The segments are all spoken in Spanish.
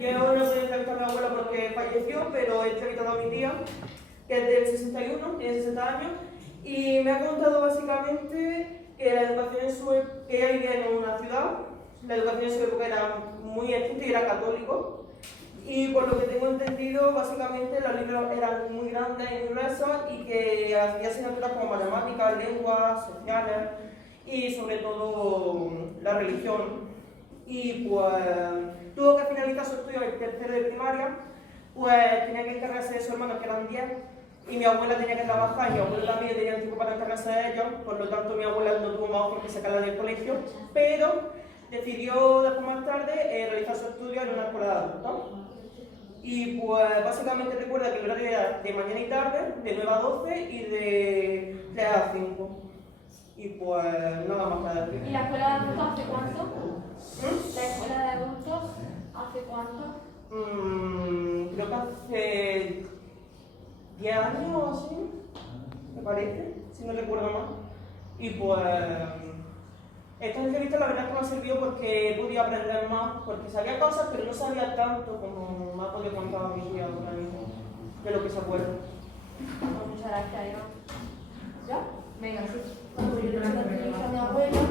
yo no puedo entrevistar a mi abuela porque falleció, pero he entrevistado a mi tía, que es del 61, tiene 60 años, y me ha contado básicamente que la educación en su época, que ella vivía en una ciudad, la educación en su época era muy estricta y era católico, y por lo que tengo entendido, básicamente los libros eran muy grandes y muy gruesos y que hacía asignaturas como matemáticas, lenguas, sociales y sobre todo la religión. Y pues tuvo que finalizar su estudio en tercero de primaria, pues tenía que encargarse de sus hermanos que eran 10 y mi abuela tenía que trabajar y mi abuelo también tenía tiempo para encargarse de ellos, por lo tanto mi abuela no tuvo más opción que sacarla del colegio, pero decidió después más tarde realizar su estudio en una escuela de adultos. Y pues básicamente recuerda que el horario era de mañana y tarde, de 9 a 12 y de 3 a 5. Y pues nada más que decir. ¿Y la escuela de adultos hace cuánto? ¿La escuela de adultos hace cuánto? Creo que hace 10 años o así, me parece, si no recuerdo mal. Y pues esta entrevista la verdad es que me ha servido porque he podido aprender más, porque sabía cosas pero no sabía tanto como me ha podido contar mi tía ahora mismo, de lo que se acuerda. Pues muchas gracias, Eva. ¿Ya? Venga, sí. Bueno, pues yo tengo una entrevista a mi abuela,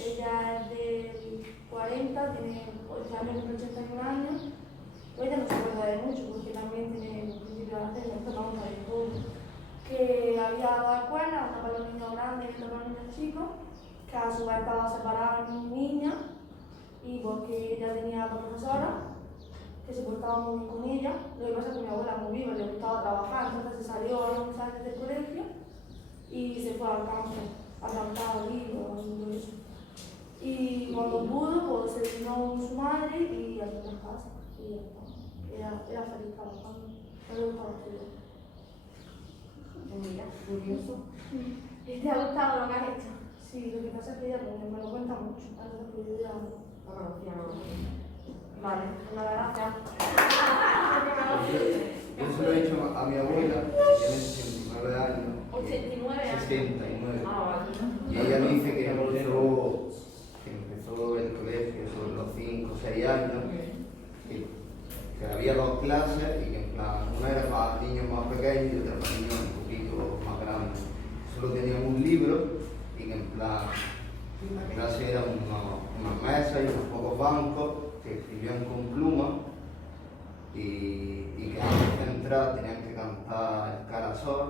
ella es del 40, tiene 8 años, cumple 81 años. Ella no se acuerda de mucho porque también tiene un principio de hacer, no vamos a ver todo. Que había dos escuelas, una para los niños grandes y otra para los niños chicos, que a su vez estaba separada en niña y porque ella tenía dos profesoras que se portaban muy bien con ella. Lo que pasa es que mi abuela es muy viva, le gustaba trabajar, entonces se salió a los mensajes del colegio y se fue al campo a plantar olivos y todo eso. Y cuando pudo, pues se vino con su madre y a su casa. Y ya está. Era feliz trabajando, no le gustaba estudiar. Mira, curioso. ¿Y te ha gustado lo que has hecho? Sí, lo que pasa es que ella me lo cuenta mucho, entonces pues yo ya no conocía, no. Vale, nada, gracias. Yo se lo he dicho a mi abuela, que tiene 69 años. 89 años. 69. Ah, vale. Y ella dice que empezó el colegio sobre los 5 o 6 años, que había dos clases y que en plan, una era para niños más pequeños y otra para niños un poquito más grandes. Solo tenían un libro y que en plan, la clase eran unas mesas y unos pocos bancos que escribían con pluma y que antes de entrar tenían que cantar el Carasol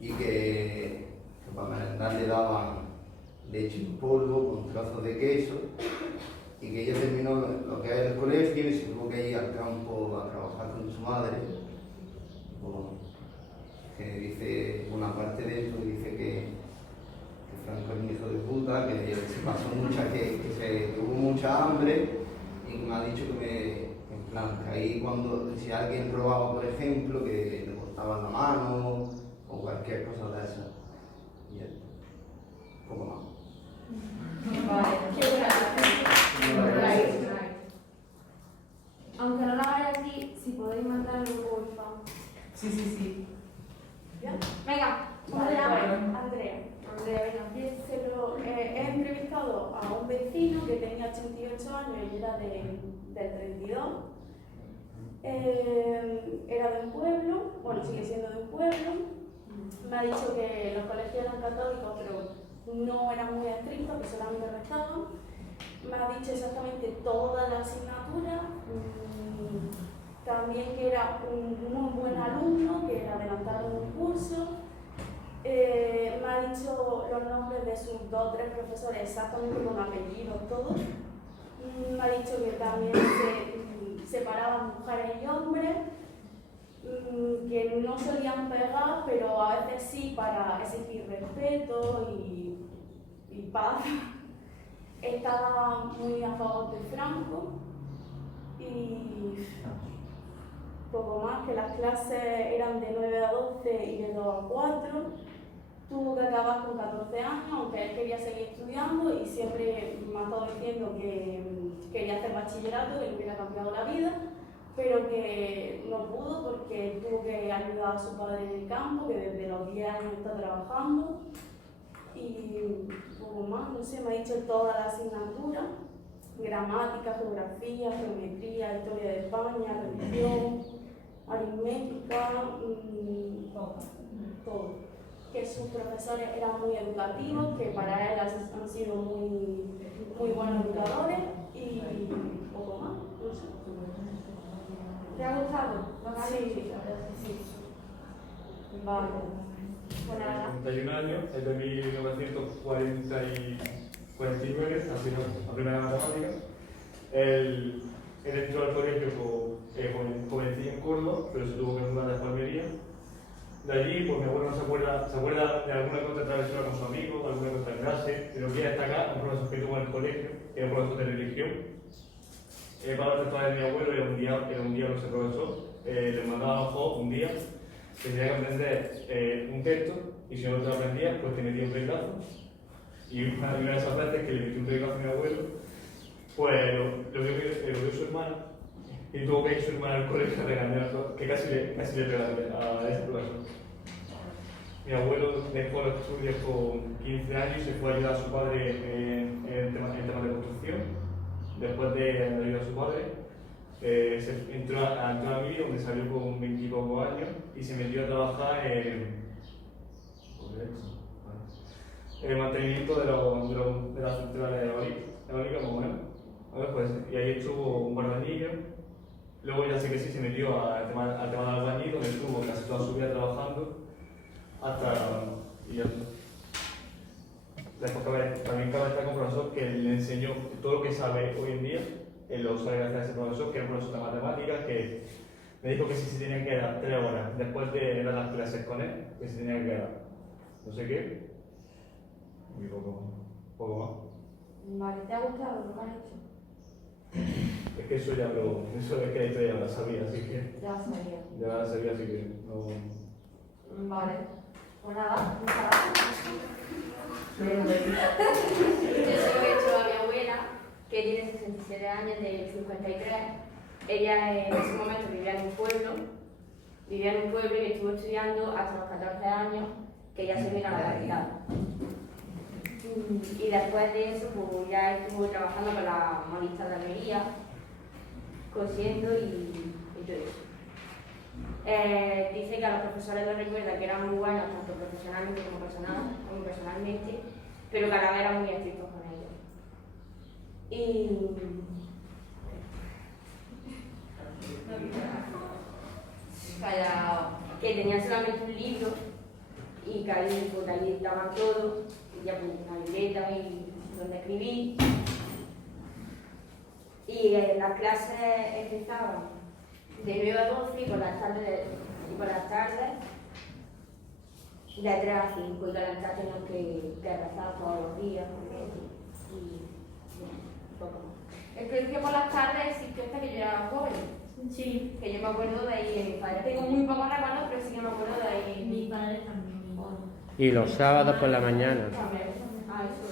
y que para merendar le daban leche en polvo con trozos de queso y que ella terminó lo que es el colegio y se tuvo que ir al campo a trabajar con su madre. Que dice, una parte de esto dice que Franco es un hijo de puta, que se pasó que hubo mucha hambre y me ha dicho en plan, que ahí cuando, si alguien robaba por ejemplo, que le cortaban la mano o cualquier cosa de esa. Y ya, poco más. Vale, qué buena. Aunque no la hagáis aquí, si podéis mandarlo por favor. Sí. ¿Ya? Venga, ¿cómo Vale, te llamas? bueno. Andrea. Andrea, venga, he entrevistado a un vecino que tenía 88 años y era del 32. Era de un pueblo, bueno, sigue siendo de un pueblo. Me ha dicho que los colegios eran católicos, pero no eran muy estrictos, que solamente restaban. Me ha dicho exactamente todas las asignaturas. También que era un muy buen alumno, que era adelantado en un curso. Me ha dicho los nombres de sus 2 o 3 profesores exactamente con apellidos, todos. Me ha dicho que también se separaban mujeres y hombres, que no solían pegar, pero a veces sí para exigir respeto y paz. Estaba muy a favor de Franco y poco más, que las clases eran de 9 a 12 y de 2 a 4. Tuvo que acabar con 14 años, aunque él quería seguir estudiando y siempre me ha estado diciendo que quería hacer bachillerato, que le hubiera cambiado la vida, pero que no pudo porque tuvo que ayudar a su padre en el campo, que desde los 10 años está trabajando. Y poco más, no sé, me ha dicho toda la asignatura. gramática, geografía, geometría, historia de España, religión, aritmética, todo. Que sus profesores eran muy educativos, que para él han sido muy buenos educadores y poco más, no sé. ¿Te ha gustado? Sí. Vale. Pues nada. 31 años, es de 1949, la primera matemática. Él entró al colegio jovencillo en Córdoba, pero se tuvo que mudar de Almería. De allí, pues mi abuelo no se acuerda de alguna cosa travesura con su amigo, alguna cosa en clase, pero quiere destacar un profesor que tuvo en el colegio, que era un profesor de religión. Para los textos de mi abuelo era un diablo ese profesor, le mandaba a los ojos un día, que tenía que aprender un texto, y si no lo aprendía, pues te metía un pedazo. Y una de esas veces que le metí un pedazo a mi abuelo, pues lo vio su hermana, y tuvo que ir su hermana al colegio a regañar, que casi le pegaba a ese profesor. Mi abuelo dejó los estudios con 15 años y se fue a ayudar a su padre en temas de construcción. Después de ayudar a su padre, entró a la mili, donde salió con 20 y pocos años, y se metió a trabajar en el mantenimiento de las centrales eólicas, más o menos. Pues, y ahí estuvo un par de años. Luego ya sé que sí se metió al tema del albañil, donde estuvo casi toda su vida trabajando hasta y ya está. Después también cabe destacar un profesor que le enseñó todo lo que sabe hoy en día, él lo sabe gracias a ese profesor, que era un profesor de matemáticas, que me dijo que si se tenía que quedar 3 horas después de dar las clases con él, que se tenía que quedar no sé qué, y poco más. Vale, ¿te ha gustado lo que has hecho? Es que eso es que la historia ya la sabía, así que. Ya lo sabía. Ya la sabía, así que no. Vale. Pues nada, muchas gracias. Yo se lo he hecho a mi abuela, que tiene 67 años, del 53. Ella en ese momento vivía en un pueblo y estuvo estudiando hasta los 14 años, que ya se vino a la capital. Y después de eso, pues ya estuvo trabajando con la modista de Almería, cosiendo y todo eso. Dice que a los profesores les recuerda que eran muy buenos, tanto profesionalmente como personalmente, pero que a la vez eran muy estrictos con ellos. Y que tenían solamente un libro y que ahí estaban todos, y ya pues una libreta y donde escribí. Y las clases empezaban de 9 a 12 y por las tardes de 3 a 5, y calentar teníamos que rezar todos los días y poco más. Es que por las tardes existió hasta que yo era joven. Sí. Que yo me acuerdo de ahí de mi padre. Tengo muy pocos recuerdos, pero sí que me acuerdo de ahí. Mi padre también. Y los sábados por la mañana. Ah, eso.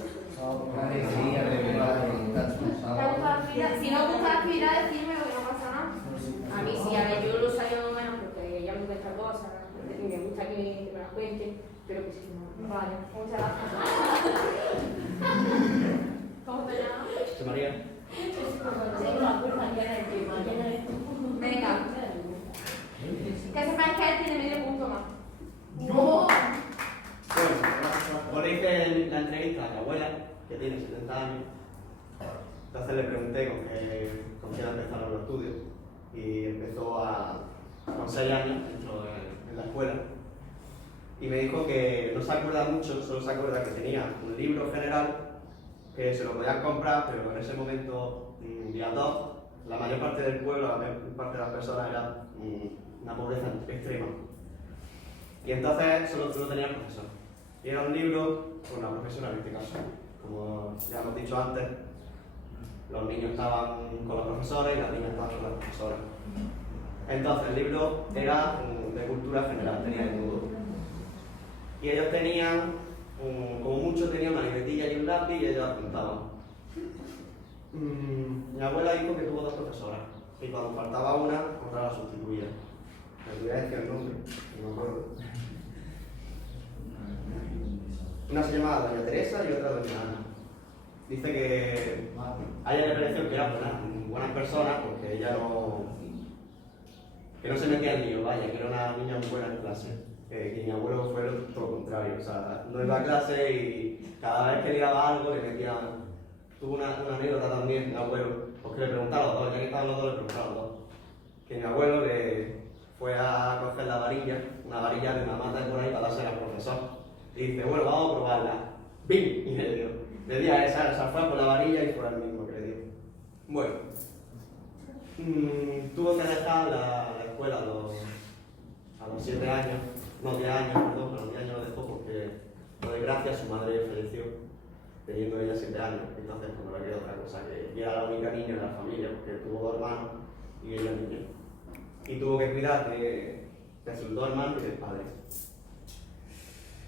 Si no os gusta la actividad, decirme que no pasa nada. A mí sí, a ver, yo lo sabía más o menos porque ya me cuenta cosas y me gusta que me las cuente, pero que sí no. Vale, muchas gracias. ¿Cómo te llamas? ¿Se María? Venga. Que sepáis que él tiene medio punto más. Bueno, como le hice la entrevista a mi abuela, que tiene 70 años, entonces le pregunté con qué empezaron los estudios, y empezó con 6 años, entró en la escuela, y me dijo que no se acuerda mucho, solo se acuerda que tenía un libro general que se lo podían comprar, pero en ese momento, día 2, la mayor parte del pueblo, la mayor parte de las personas era una pobreza extrema. Y entonces solo tenía el profesor. Y era un libro con la profesora en este caso. Como ya hemos dicho antes, los niños estaban con los profesores y las niñas estaban con las profesoras. Entonces el libro era de cultura general, tenía de todo. Y ellos tenían, como muchos tenían una libretilla y un lápiz y ellos apuntaban. Mi abuela dijo que tuvo 2 profesoras y cuando faltaba una, otra la sustituía. Me voy a decir el nombre, no me acuerdo. Una se llamaba Doña Teresa y otra Doña Ana. dice que a ella le pareció que eran buenas personas porque ella que no se metía en lío, vaya, que era una niña muy buena en clase. Que mi abuelo fue todo lo contrario, o sea, no iba a clase y cada vez que le daba algo le metía. Tuvo una anécdota también, mi abuelo, porque le preguntaba a los dos, ya que estaban los dos, le preguntaba a los dos. Que mi abuelo le fue a coger la varilla, una varilla de una mata de por ahí para dársela al profesor. Y dice, bueno, vamos a probarla. ¡Bim! Y le dio. Le di a esa fue por la varilla y fue el mismo que le dio. Bueno, tuvo que dejar la escuela a los 7 años, no 10 años, perdón, a los 10 años lo dejó porque, por desgracia, su madre falleció, teniendo ella 7 años. Entonces, cuando le quedó otra cosa, que era la única niña de la familia, porque tuvo 2 hermanos y ella niña. Y tuvo que cuidar de sus 2 hermanos y del padre.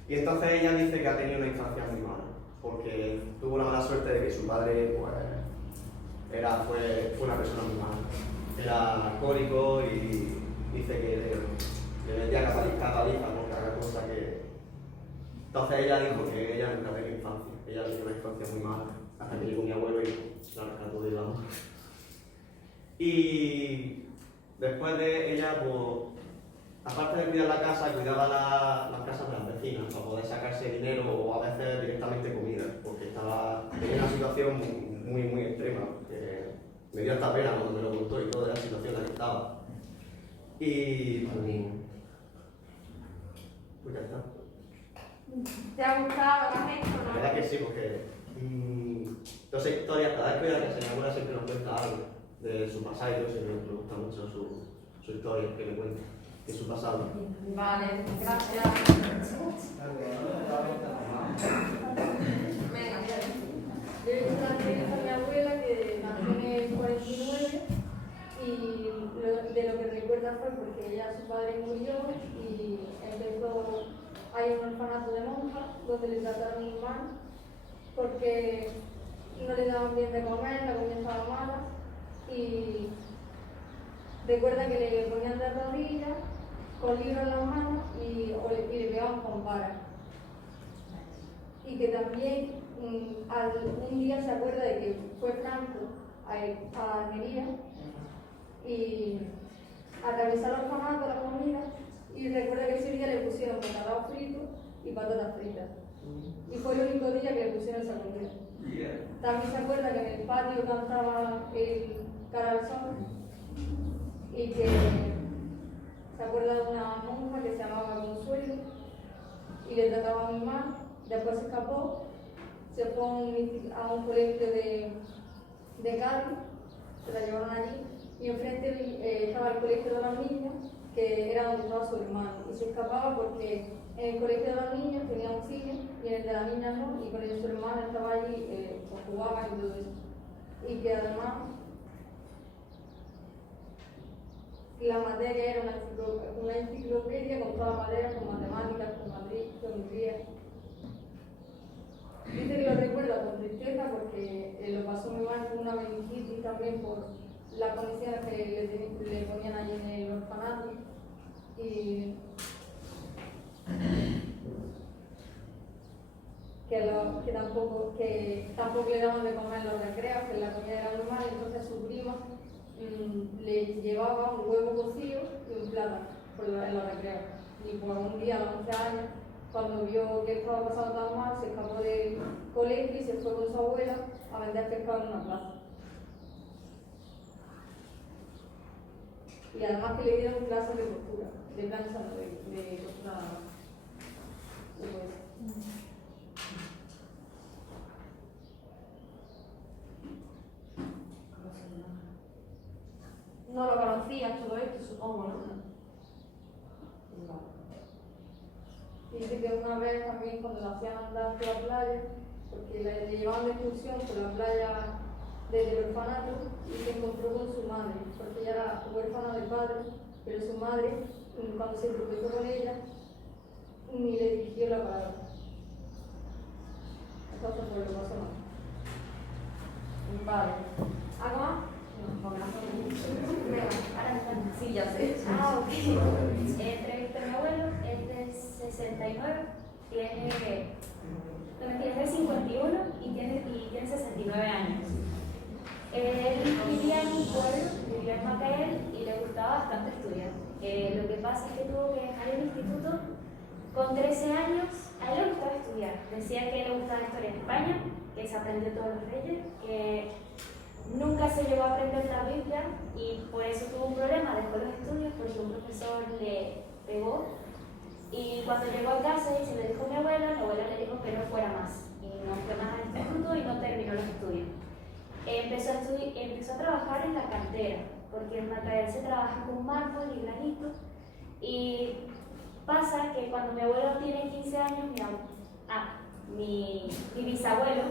Y entonces ella dice que ha tenido una infancia muy mala, porque tuvo la mala suerte de que su padre pues, fue una persona muy mala. Era alcohólico y dice que le metía cataliza por cada cosa que... Entonces ella dijo que ella nunca tenía infancia, ella tenía una infancia muy mala, hasta que llegó mi abuelo y la rescató, digamos. Y después de ella, pues, aparte de cuidar la casa, cuidaba las casas de las vecinas para poder sacarse dinero o a veces directamente comida, porque tenía una situación muy, muy extrema, que me dio hasta pena cuando me lo contó y todo de la situación en la que estaba. Y pues ya está. ¿Te ha gustado? ¿Lo has hecho? La verdad que sí, porque todas esas historias, cada vez que voy a la casa, mi abuela siempre nos cuenta algo de su pasado y todo eso, me gusta mucho su historia que me cuenta. De su pasado. Vale, gracias. Venga, Yo he visto la entrevista a mi abuela que nació en el 49 y de lo que recuerda fue porque ya su padre murió y empezó a ir a un orfanato de monjas donde le trataron muy mal porque no le daban bien de comer, la comida estaba mala y recuerda que le ponían de rodillas con libros en las manos y le pegaban con varas. Y que también un día se acuerda de que fue Franco a Almería y atravesar el orfanato, la comida, y recuerda que ese día le pusieron bacalao frito y patatas fritas. Y fue el único día que le pusieron esa comida. También se acuerda que en el patio cantaba el Cara al Sol y que se acuerda de una monja que se llamaba Consuelo y le trataba muy mal. Después se escapó, se fue a un colegio de Cádiz, se la llevaron allí y enfrente estaba el colegio de los niños, que era donde estaba su hermano, y se escapaba porque en el colegio de los niños tenía un cine y en el de las niñas no, y con ellos su hermano estaba allí, pues jugaba y todo eso. Y que además la materia era una enciclopedia con todas las materias, con matemáticas, con geometría. Dice que lo recuerda con tristeza porque lo pasó muy mal con una meningitis también por las condiciones que le ponían allí en el orfanato. Y que tampoco le daban de comer en los recreos, que la comida era normal, entonces su prima le llevaba un huevo cocido y un plátano en los recreos. Y por un día a los 11 años, cuando vio que estaba pasando tan mal, se escapó del colegio y se fue con su abuela a vender pescado en una plaza. Y además que le dieron clases de costura, de plancha, de costura nada más. No lo conocías todo esto, supongo, ¿no? Dice que una vez también cuando la hacían andar por la playa, porque le llevaban de excursión por la playa desde el orfanato y se encontró con su madre, porque ella era huérfana de padre, pero su madre, cuando se tropezó con ella, ni le dirigió la palabra. Entonces pues lo pasó mal. Vale. ¿Algo más? No, porque no son muchos. Venga, ahora están. Sí, ya sé. Ah, ok. Entrevista a mi abuelo, es del 69 tiene 51 y tiene 69 años. Él vivía en un pueblo, vivía en Macael y le gustaba bastante estudiar. Lo que pasa es que tuvo que dejar el instituto con 13 años. A él le gustaba estudiar. Decía que le gustaba la historia de España, que se aprendió todos los reyes, que nunca se llegó a aprender la Biblia y por eso tuvo un problema. Dejó los estudios porque un profesor le pegó. Y cuando llegó a casa y se le dijo a mi abuela le dijo que no fuera más. Y no fue más al instituto y no terminó los estudios. Empezó a trabajar en la cantera, porque en Macael se trabaja con mármol y granito. Y pasa que cuando mi abuelo tiene 15 años, mi bisabuelo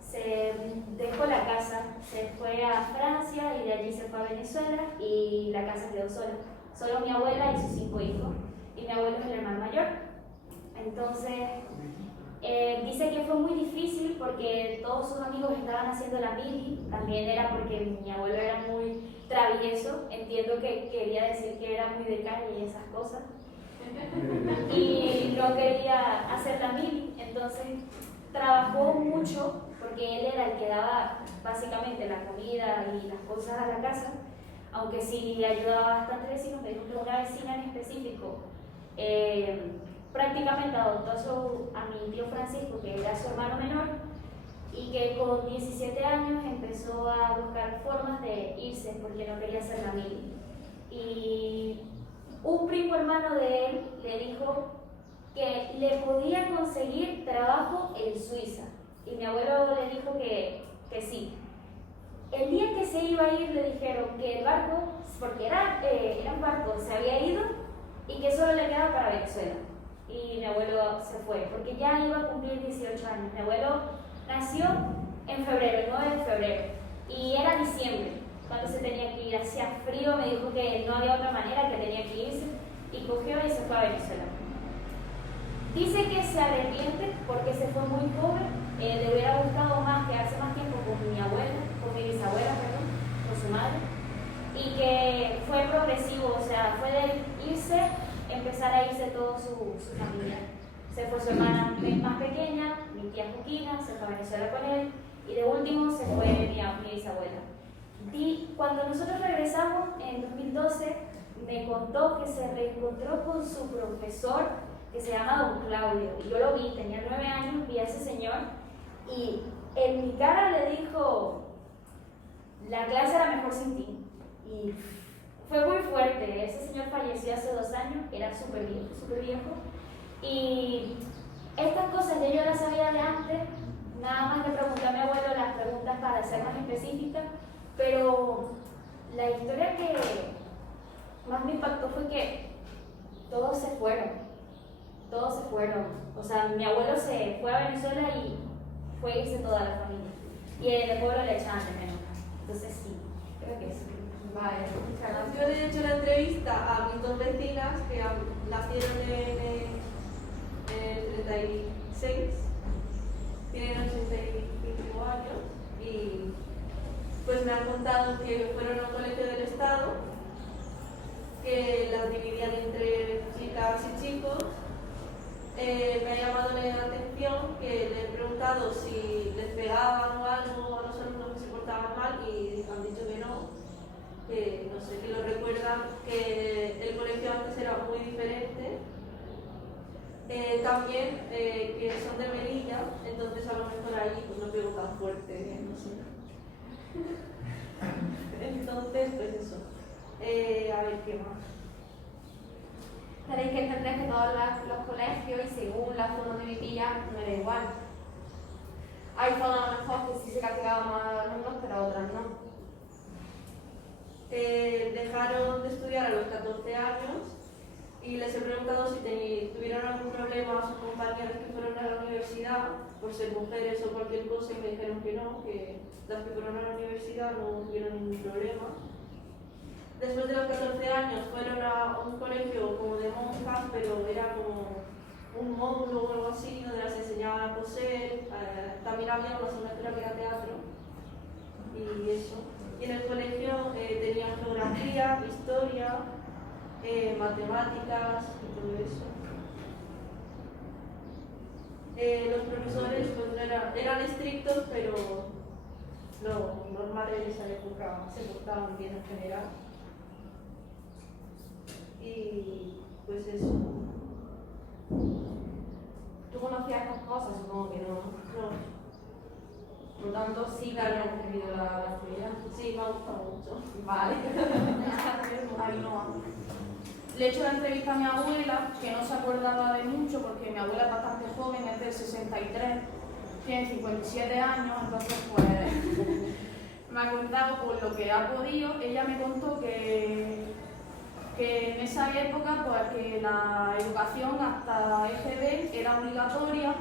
se dejó la casa, se fue a Francia y de allí se fue a Venezuela y la casa quedó sola. Solo mi abuela y sus 5 hijos. Y mi abuelo es el hermano mayor. Entonces, dice que fue muy difícil porque todos sus amigos estaban haciendo la mili. También era porque mi abuelo era muy travieso. Entiendo que quería decir que era muy de calle y esas cosas. Y no quería hacer la mili. Entonces, trabajó mucho porque él era el que daba básicamente la comida y las cosas a la casa. Aunque sí ayudaba bastante vecinos. Me dijo que una vecina en específico prácticamente adoptó a mi tío Francisco, que era su hermano menor, y que con 17 años empezó a buscar formas de irse porque no quería hacer la mili. Y un primo hermano de él le dijo que le podía conseguir trabajo en Suiza, y mi abuelo le dijo que sí. El día que se iba a ir le dijeron que el barco, porque era un barco, se había ido y que solo le quedaba para Venezuela. Y mi abuelo se fue, porque ya iba a cumplir 18 años. Mi abuelo nació en febrero, el 9 de febrero, y era diciembre cuando se tenía que ir. Hacía frío, me dijo que no había otra manera, que tenía que irse, y cogió y se fue a Venezuela. Dice que se arrepiente porque se fue muy joven, le hubiera gustado más quedarse más tiempo con mi bisabuela, con su madre, y que fue progresivo, o sea, fue de irse, empezar a irse toda su familia. Se fue su hermana más pequeña, mi tía Joaquina, se fue a Venezuela con él, y de último se fue mi bisabuela. Y cuando nosotros regresamos en 2012, me contó que se reencontró con su profesor, que se llama Don Claudio, y yo lo vi, tenía 9 años, vi a ese señor, y en mi cara le dijo, la clase era mejor sin ti. Y fue muy fuerte. Ese señor falleció hace 2 años, era súper viejo. Y estas cosas yo las sabía de antes, nada más le pregunté a mi abuelo las preguntas para ser más específicas, pero la historia que más me impactó fue que todos se fueron. O sea, mi abuelo se fue a Venezuela y fue a irse toda la familia. Y en el pueblo le echaban de menos. Entonces sí, creo que sí. Vale, muchas gracias. Yo le he hecho la entrevista a mis 2 vecinas que nacieron en el 36, tienen 85 años, y pues me han contado que fueron a un colegio del Estado, que las dividían entre chicas y chicos. Me ha llamado la atención que le he preguntado si les pegaban o algo a los alumnos que se portaban mal y han dicho que no, que no sé, que lo recuerdan, que el colegio antes era muy diferente. También que son de Melilla, entonces a lo mejor ahí pues no pegó tan fuerte, no sé. Entonces, pues eso. A ver qué más. Tenéis que entender que todos los colegios y según la zona donde vivían no era igual. Hay zonas a lo mejor que sí se castigaban más a los alumnos, pero otras no. Dejaron de estudiar a los 14 años y les he preguntado si tuvieron algún problema a sus compañeros que fueron a la universidad por ser mujeres o cualquier cosa, y me dijeron que no, que las que fueron a la universidad no tuvieron ningún problema. Después de los 14 años fueron a un colegio como de monjas, pero era como un módulo o algo así, donde las enseñaban a coser. También había una asignatura que era teatro y eso. Y en el colegio tenían geografía, historia, matemáticas y todo eso. Los profesores pues, eran estrictos, pero los normales de esa época se portaban bien en general. Y pues eso. ¿Tú conocías estas cosas? Supongo que no. No. Por lo tanto, sí que habías recibido la actividad. Sí, me ha gustado mucho. Vale. Ahí no. Le he hecho la entrevista a mi abuela, que no se acordaba de mucho porque mi abuela es bastante joven, es del 63, tiene 57 años, entonces pues me ha contado por lo que ha podido. Ella me contó que en esa época pues que la educación hasta EGB era obligatoria,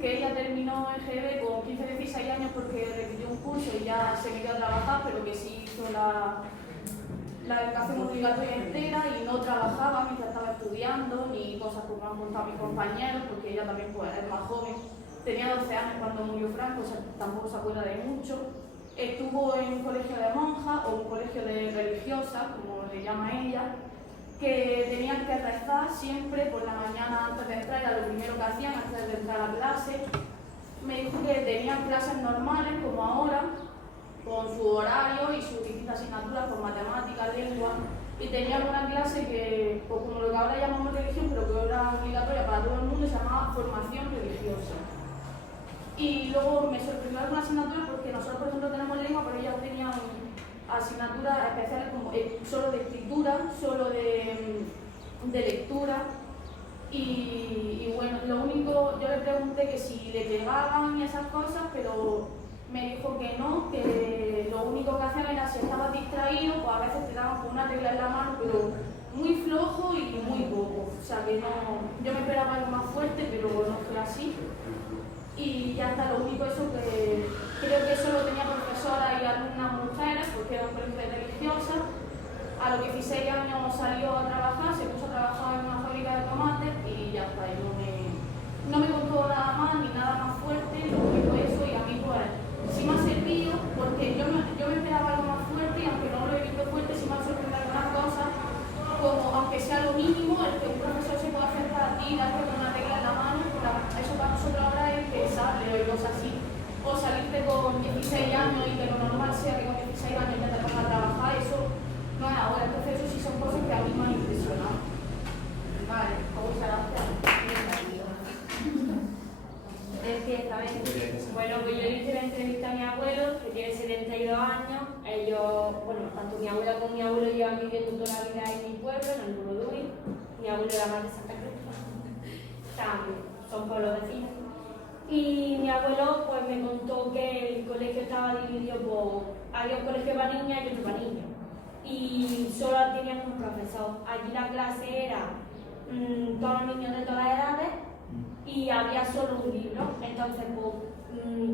que ella terminó EGB con 15-16 años porque repitió un curso y ya se metió a trabajar, pero que sí hizo la educación obligatoria entera y no trabajaba mientras estaba estudiando, ni cosas como han contado mis compañeros, porque ella también pues, es más joven. Tenía 12 años cuando murió Franco, o sea, tampoco se acuerda de mucho. Estuvo en un colegio de monjas o un colegio de religiosas, como le llama ella, que tenían que rezar siempre por la mañana antes de entrar, era lo primero que hacían antes de entrar a clase. Me dijo que tenían clases normales, como ahora, con su horario y sus distintas asignaturas, por matemáticas, lengua, y tenían una clase que, pues como lo que ahora llamamos religión, pero que era obligatoria para todo el mundo, se llamaba formación religiosa. Y luego me sorprendió alguna asignatura porque nosotros, por ejemplo, tenemos lengua, pero ellas tenían asignaturas especiales como solo de escritura, solo de lectura. Y bueno, lo único, yo le pregunté que si le pegaban y esas cosas, pero me dijo que no, que lo único que hacían era si estabas distraído, pues a veces te daban con una regla en la mano, pero muy flojo y muy poco. O sea que no, yo me esperaba algo más fuerte, pero no fue así. Y ya está, lo único eso que creo que solo tenía profesoras y alumnas mujeres, porque era un colegio religiosa. A los 16 años salió a trabajar, se puso a trabajar en una fábrica de tomates y ya está, y no me contó nada más ni nada más fuerte, lo único eso, y a mí pues sí me ha servido porque yo me esperaba algo más fuerte y aunque no lo he visto fuerte, sí me ha sorprendido algunas cosas, como aunque sea lo mínimo, el que un profesor se pueda hacer para ti, darte con una regla en la mano, eso para nosotros ahora es pensable o cosas así. O salirte con 16 años y que lo normal sea que con 16 años ya te pongas a trabajar, eso no es ahora. Entonces eso sí son cosas que a mí me han impresionado. Vale, muchas gracias. Empieza, bueno, pues yo le hice la entrevista a mi abuelo, que tiene 72 años. Ellos, bueno, tanto mi abuela como mi abuelo llevan viviendo toda la vida en mi pueblo, en el pueblo de Uy. Mi abuelo era más de Santa Cruz. Son pueblos vecinos. Y mi abuelo pues me contó que el colegio estaba dividido por... Había un colegio para niñas y otro para niños. Y solo tenían un profesor. Allí la clase era todos los niños de todas las edades y había solo un libro. Entonces, pues,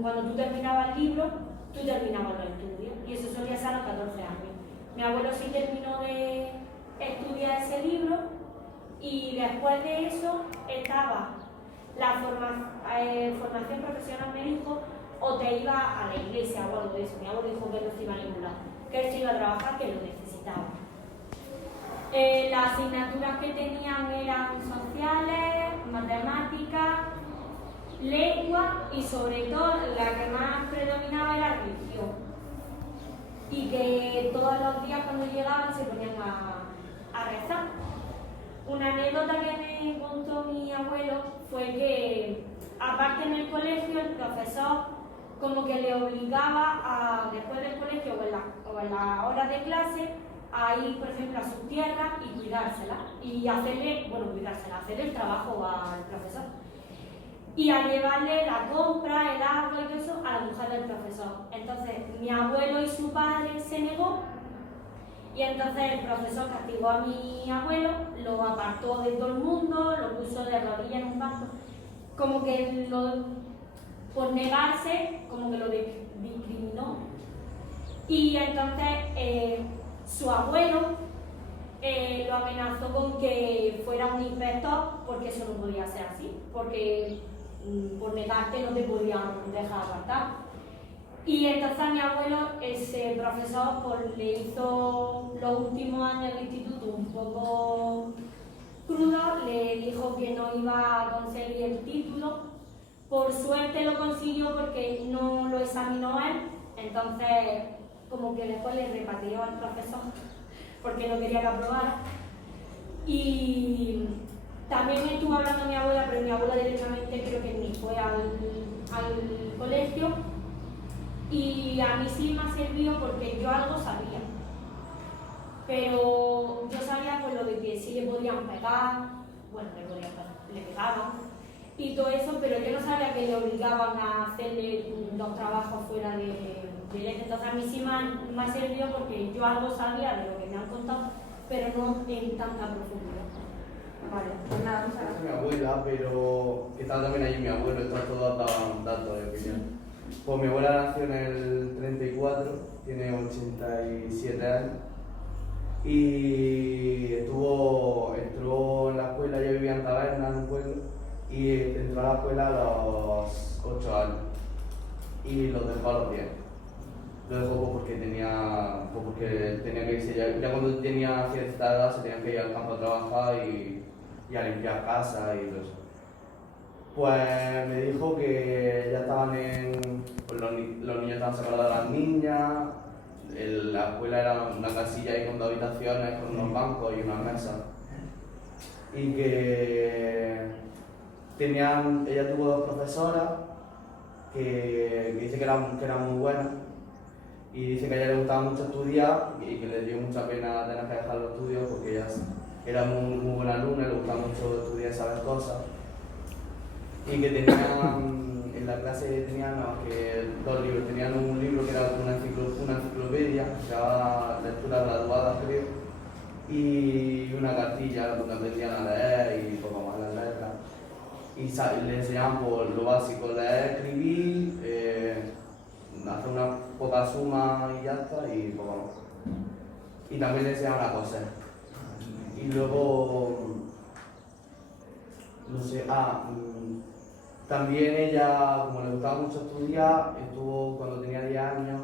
cuando tú terminabas el libro, tú terminabas los estudios. Y eso solía ser a los 14 años. Mi abuelo sí terminó de estudiar ese libro y después de eso estaba la formación profesional, me dijo, o te iba a la iglesia o algo de eso. Mi abuelo dijo que no se iba a ningún lado, que él se iba a trabajar, que lo necesitaba. Las asignaturas que tenían eran sociales, matemáticas, lengua y sobre todo la que más predominaba era religión. Y que todos los días cuando llegaban se ponían a rezar. Una anécdota que me contó mi abuelo fue que, aparte en el colegio, el profesor como que le obligaba a, después del colegio o en las horas de clase, a ir, por ejemplo, a sus tierras y cuidársela. Y hacerle, hacerle el trabajo al profesor. Y a llevarle la compra, el agua y todo eso a la mujer del profesor. Entonces, mi abuelo y su padre se negó. Y entonces el profesor castigó a mi abuelo, lo apartó de todo el mundo, lo puso de rodillas en un banco, como que por negarse, como que lo discriminó. Y entonces su abuelo lo amenazó con que fuera un inspector, porque eso no podía ser así, porque por negarte no te podían dejar apartar. Y entonces a mi abuelo, ese profesor, pues, le hizo los últimos años de instituto un poco crudo, le dijo que no iba a conseguir el título Por suerte lo consiguió porque no lo examinó él, entonces como que después le repatrió al profesor porque no quería que aprobara. Y también estuvo hablando mi abuela, pero mi abuela directamente creo que ni fue al colegio. Y a mí sí me ha servido porque yo algo sabía. Pero yo sabía pues lo de que sí le podían pegar, bueno, le pegaban y todo eso, pero yo no sabía que le obligaban a hacerle los trabajos fuera de él. Entonces a mí sí me ha servido porque yo algo sabía de lo que me han contado, pero no en tanta profundidad. Vale, pues nada, muchas Es gracias. mi abuela, pero que estaba también allí mi abuelo, estos todos daban datos de opinión. Pues mi abuela nació en el 34, tiene 87 años y entró en la escuela, ella vivía en Taberna, en un pueblo, y entró a la escuela a los 8 años y los dejó a los 10. Lo dejó porque tenía que irse, ya cuando tenía cierta edad se tenían que ir al campo a trabajar y a limpiar casa y todo eso. Pues me dijo que ya estaban pues los niños estaban separados de las niñas, la escuela era una casilla ahí con 2 habitaciones, con unos bancos y unas mesas. Y que ella tuvo 2 profesoras que dice que eran muy buenas. Y dice que a ella le gustaba mucho estudiar y que le dio mucha pena tener que dejar los estudios porque ella era muy buena alumna, le gustaba mucho estudiar y saber cosas. Y que en la clase tenían 2 libros. Tenían un libro que era una enciclopedia, que se llamaba Lectura Graduada, creo, y una cartilla donde aprendían a leer y poco más las letras. Y le enseñaban por lo básico, leer, escribir, hacer una poca suma y ya está, y poco más. Y también le enseñaban a coser. Y luego, no sé, también ella, como le gustaba mucho estudiar, estuvo cuando tenía 10 años,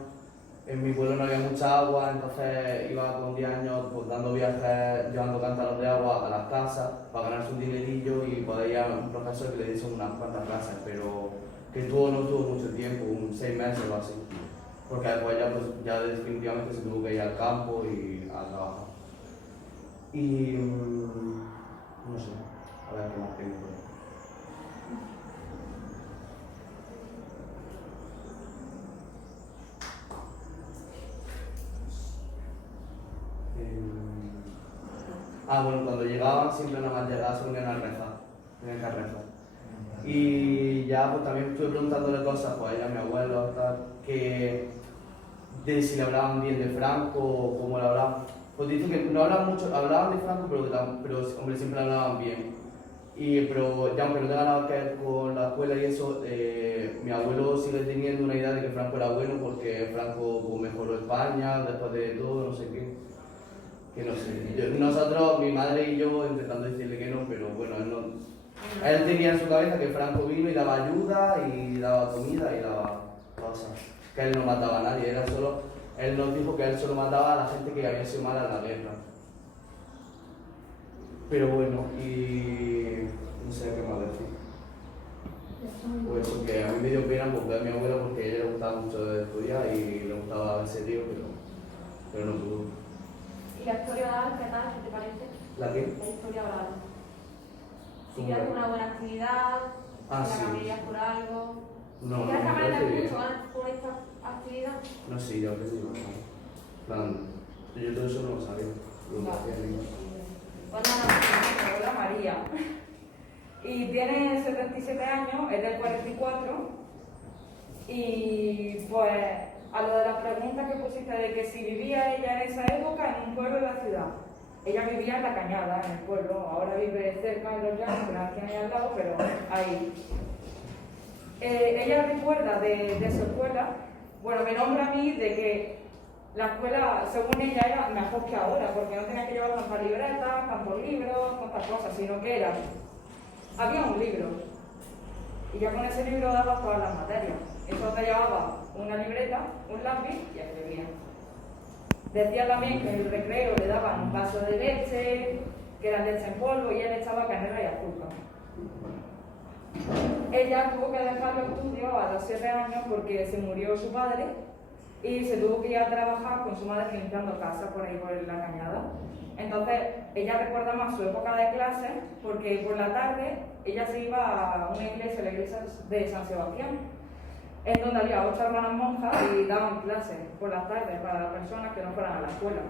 en mi pueblo no había mucha agua, entonces iba con 10 años pues, dando viajes, llevando cántaros de agua a las casas para ganarse un dinerillo y poder ir a un profesor que le diese unas cuantas clases, pero que no tuvo mucho tiempo, 6 meses o así, porque después ya definitivamente se tuvo que ir al campo y a trabajar. Y no sé, a ver qué más tengo por ahí. Bueno, cuando llegaban siempre nada más llegaban, se ponían a rezar, tenían que rezar. Y ya pues también estuve preguntándole cosas pues, a ella, a mi abuelo, tal, de si le hablaban bien de Franco o cómo le hablaban. Pues dicen que no hablaban mucho, hablaban de Franco, pero hombre, siempre hablaban bien. Pero ya aunque no tenga nada que ver con la escuela y eso, mi abuelo sigue teniendo una idea de que Franco era bueno porque Franco pues, mejoró España después de todo, no sé qué. Que no sé, nosotros, mi madre y yo, intentando decirle que no, pero bueno, él tenía en su cabeza que Franco vino y daba ayuda y daba comida y daba cosas, que él no mataba a nadie, él nos dijo que él solo mataba a la gente que había sido mala en la guerra. Pero bueno, y no sé qué más decir. Pues porque a mí me dio pena pues, ver a mi abuela porque a ella le gustaba mucho estudiar y le gustaba verse tío, pero no pudo. ¿Y la historia oral qué tal? ¿Qué te parece? ¿La qué? La historia oral. Si ¿Cómo? quieres una buena actividad, Ah, si la sí. cambiarías por algo. No, ¿Quieres que me parece aprendas bien. mucho más por esta actividad? No, sí, yo aprendí más. Plan, yo todo eso no lo sabía. Lo que hacía en Pues nada, mi abuela María. Y tiene 77 años, es del 44. Y pues a lo de la pregunta que pusiste de que si vivía ella en esa época en un pueblo de la ciudad. Ella vivía en La Cañada, en el pueblo. Ahora vive cerca de Los Llanos, que aquí hay al lado, pero ahí. Ella recuerda de su escuela, bueno, me nombra a mí de que la escuela, según ella, era mejor que ahora, porque no tenía que llevar tantas libretas, tantos libros, tantas cosas, sino que había un libro. Y ya con ese libro daba todas las materias. Entonces llevaba una libreta, un lápiz y escribía. Decía también que en el recreo le daban un vaso de leche, que era leche en polvo, y él echaba canela y azúcar. ella tuvo que dejar los estudios a los 7 años porque se murió su padre y se tuvo que ir a trabajar con su madre limpiando casas por ahí por la cañada. Entonces, ella recuerda más su época de clases porque por la tarde ella se iba a una iglesia, la iglesia de San Sebastián, en donde había 8 hermanas monjas y daban clases por las tardes para las personas que no fueran a la escuela.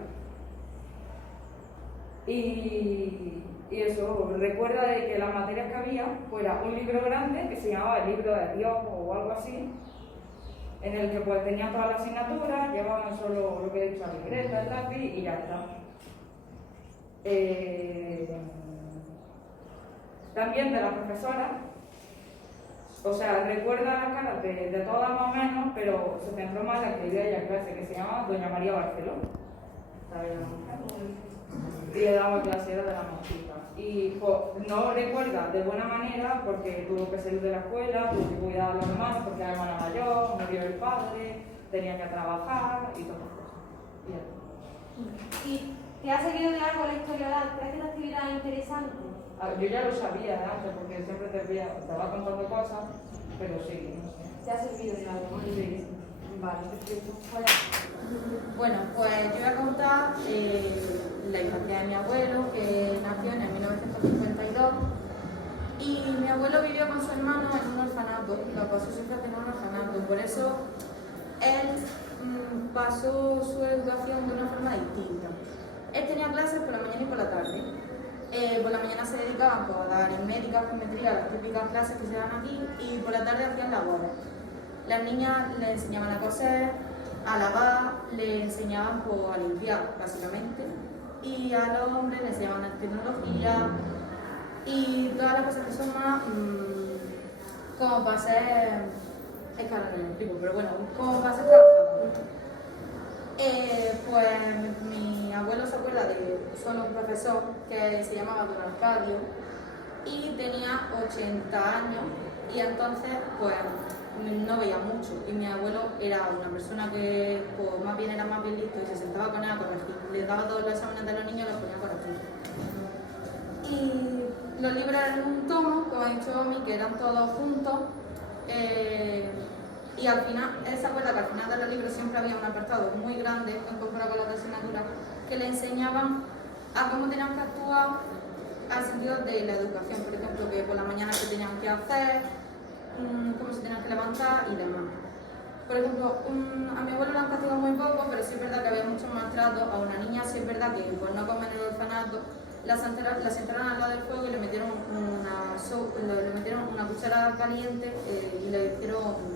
Y eso, recuerda de que las materias que había fuera un libro grande que se llamaba el libro de Dios o algo así, en el que pues tenían todas las asignaturas, llevaban solo lo que he dicho, la libreta, el lápiz y ya está. También de la profesora, o sea, recuerda las caras de todas más o menos, pero se centró más en la que dio ella clase, que se llama Doña María Barceló. Y le daba clase de la monjita. Y pues, no recuerda de buena manera porque tuvo que salir de la escuela, tuvo que cuidar a los hermanos porque era hermana mayor, murió el padre, tenía que trabajar y todas esas cosas. ¿Y te has seguido de algo la historia oral? ¿Crees que esta actividad es interesante? Yo ya lo sabía de antes porque siempre te va contando cosas, pero sí, no sé. ¿Te ha servido de algo? Sí. Vale, perfecto. Bueno, pues yo voy a contar la infancia de mi abuelo, que nació en el 1952. Y mi abuelo vivió con su hermano en un orfanato, lo pasó su infancia en un orfanato. Por eso él pasó su educación de una forma distinta. Él tenía clases por la mañana y por la tarde. Por la mañana se dedicaban pues, a dar aritmética, geometría, las típicas clases que se dan aquí, y por la tarde hacían labores. Las niñas le enseñaban a coser, a lavar, le enseñaban pues, a limpiar, básicamente, y a los hombres le enseñaban tecnología y todas las cosas que son más como para ser, es que ahora no lo explico, pero bueno, como para ser trabajador. Pues mi abuelo se acuerda de solo un profesor que se llamaba Don Arcadio y tenía 80 años y entonces pues no veía mucho y mi abuelo era una persona que pues, más bien era más bien listo y se sentaba con él a corregir, le daba todos los exámenes de los niños y los ponía a corregir. Y los libros eran un tomo, como ha dicho Omi, que eran todos juntos. Y al final, él se acuerda que al final de los libros siempre había un apartado muy grande, en comparado con las asignaturas, que le enseñaban a cómo tenían que actuar al sentido de la educación, por ejemplo, que por la mañana qué tenían que hacer, cómo se tenían que levantar y demás. Por ejemplo, a mi abuelo le han castigado muy poco, pero sí es verdad que había mucho maltrato. A una niña sí es verdad que por no comer en el orfanato la sentaron al lado del fuego y le metieron una cuchara caliente y le hicieron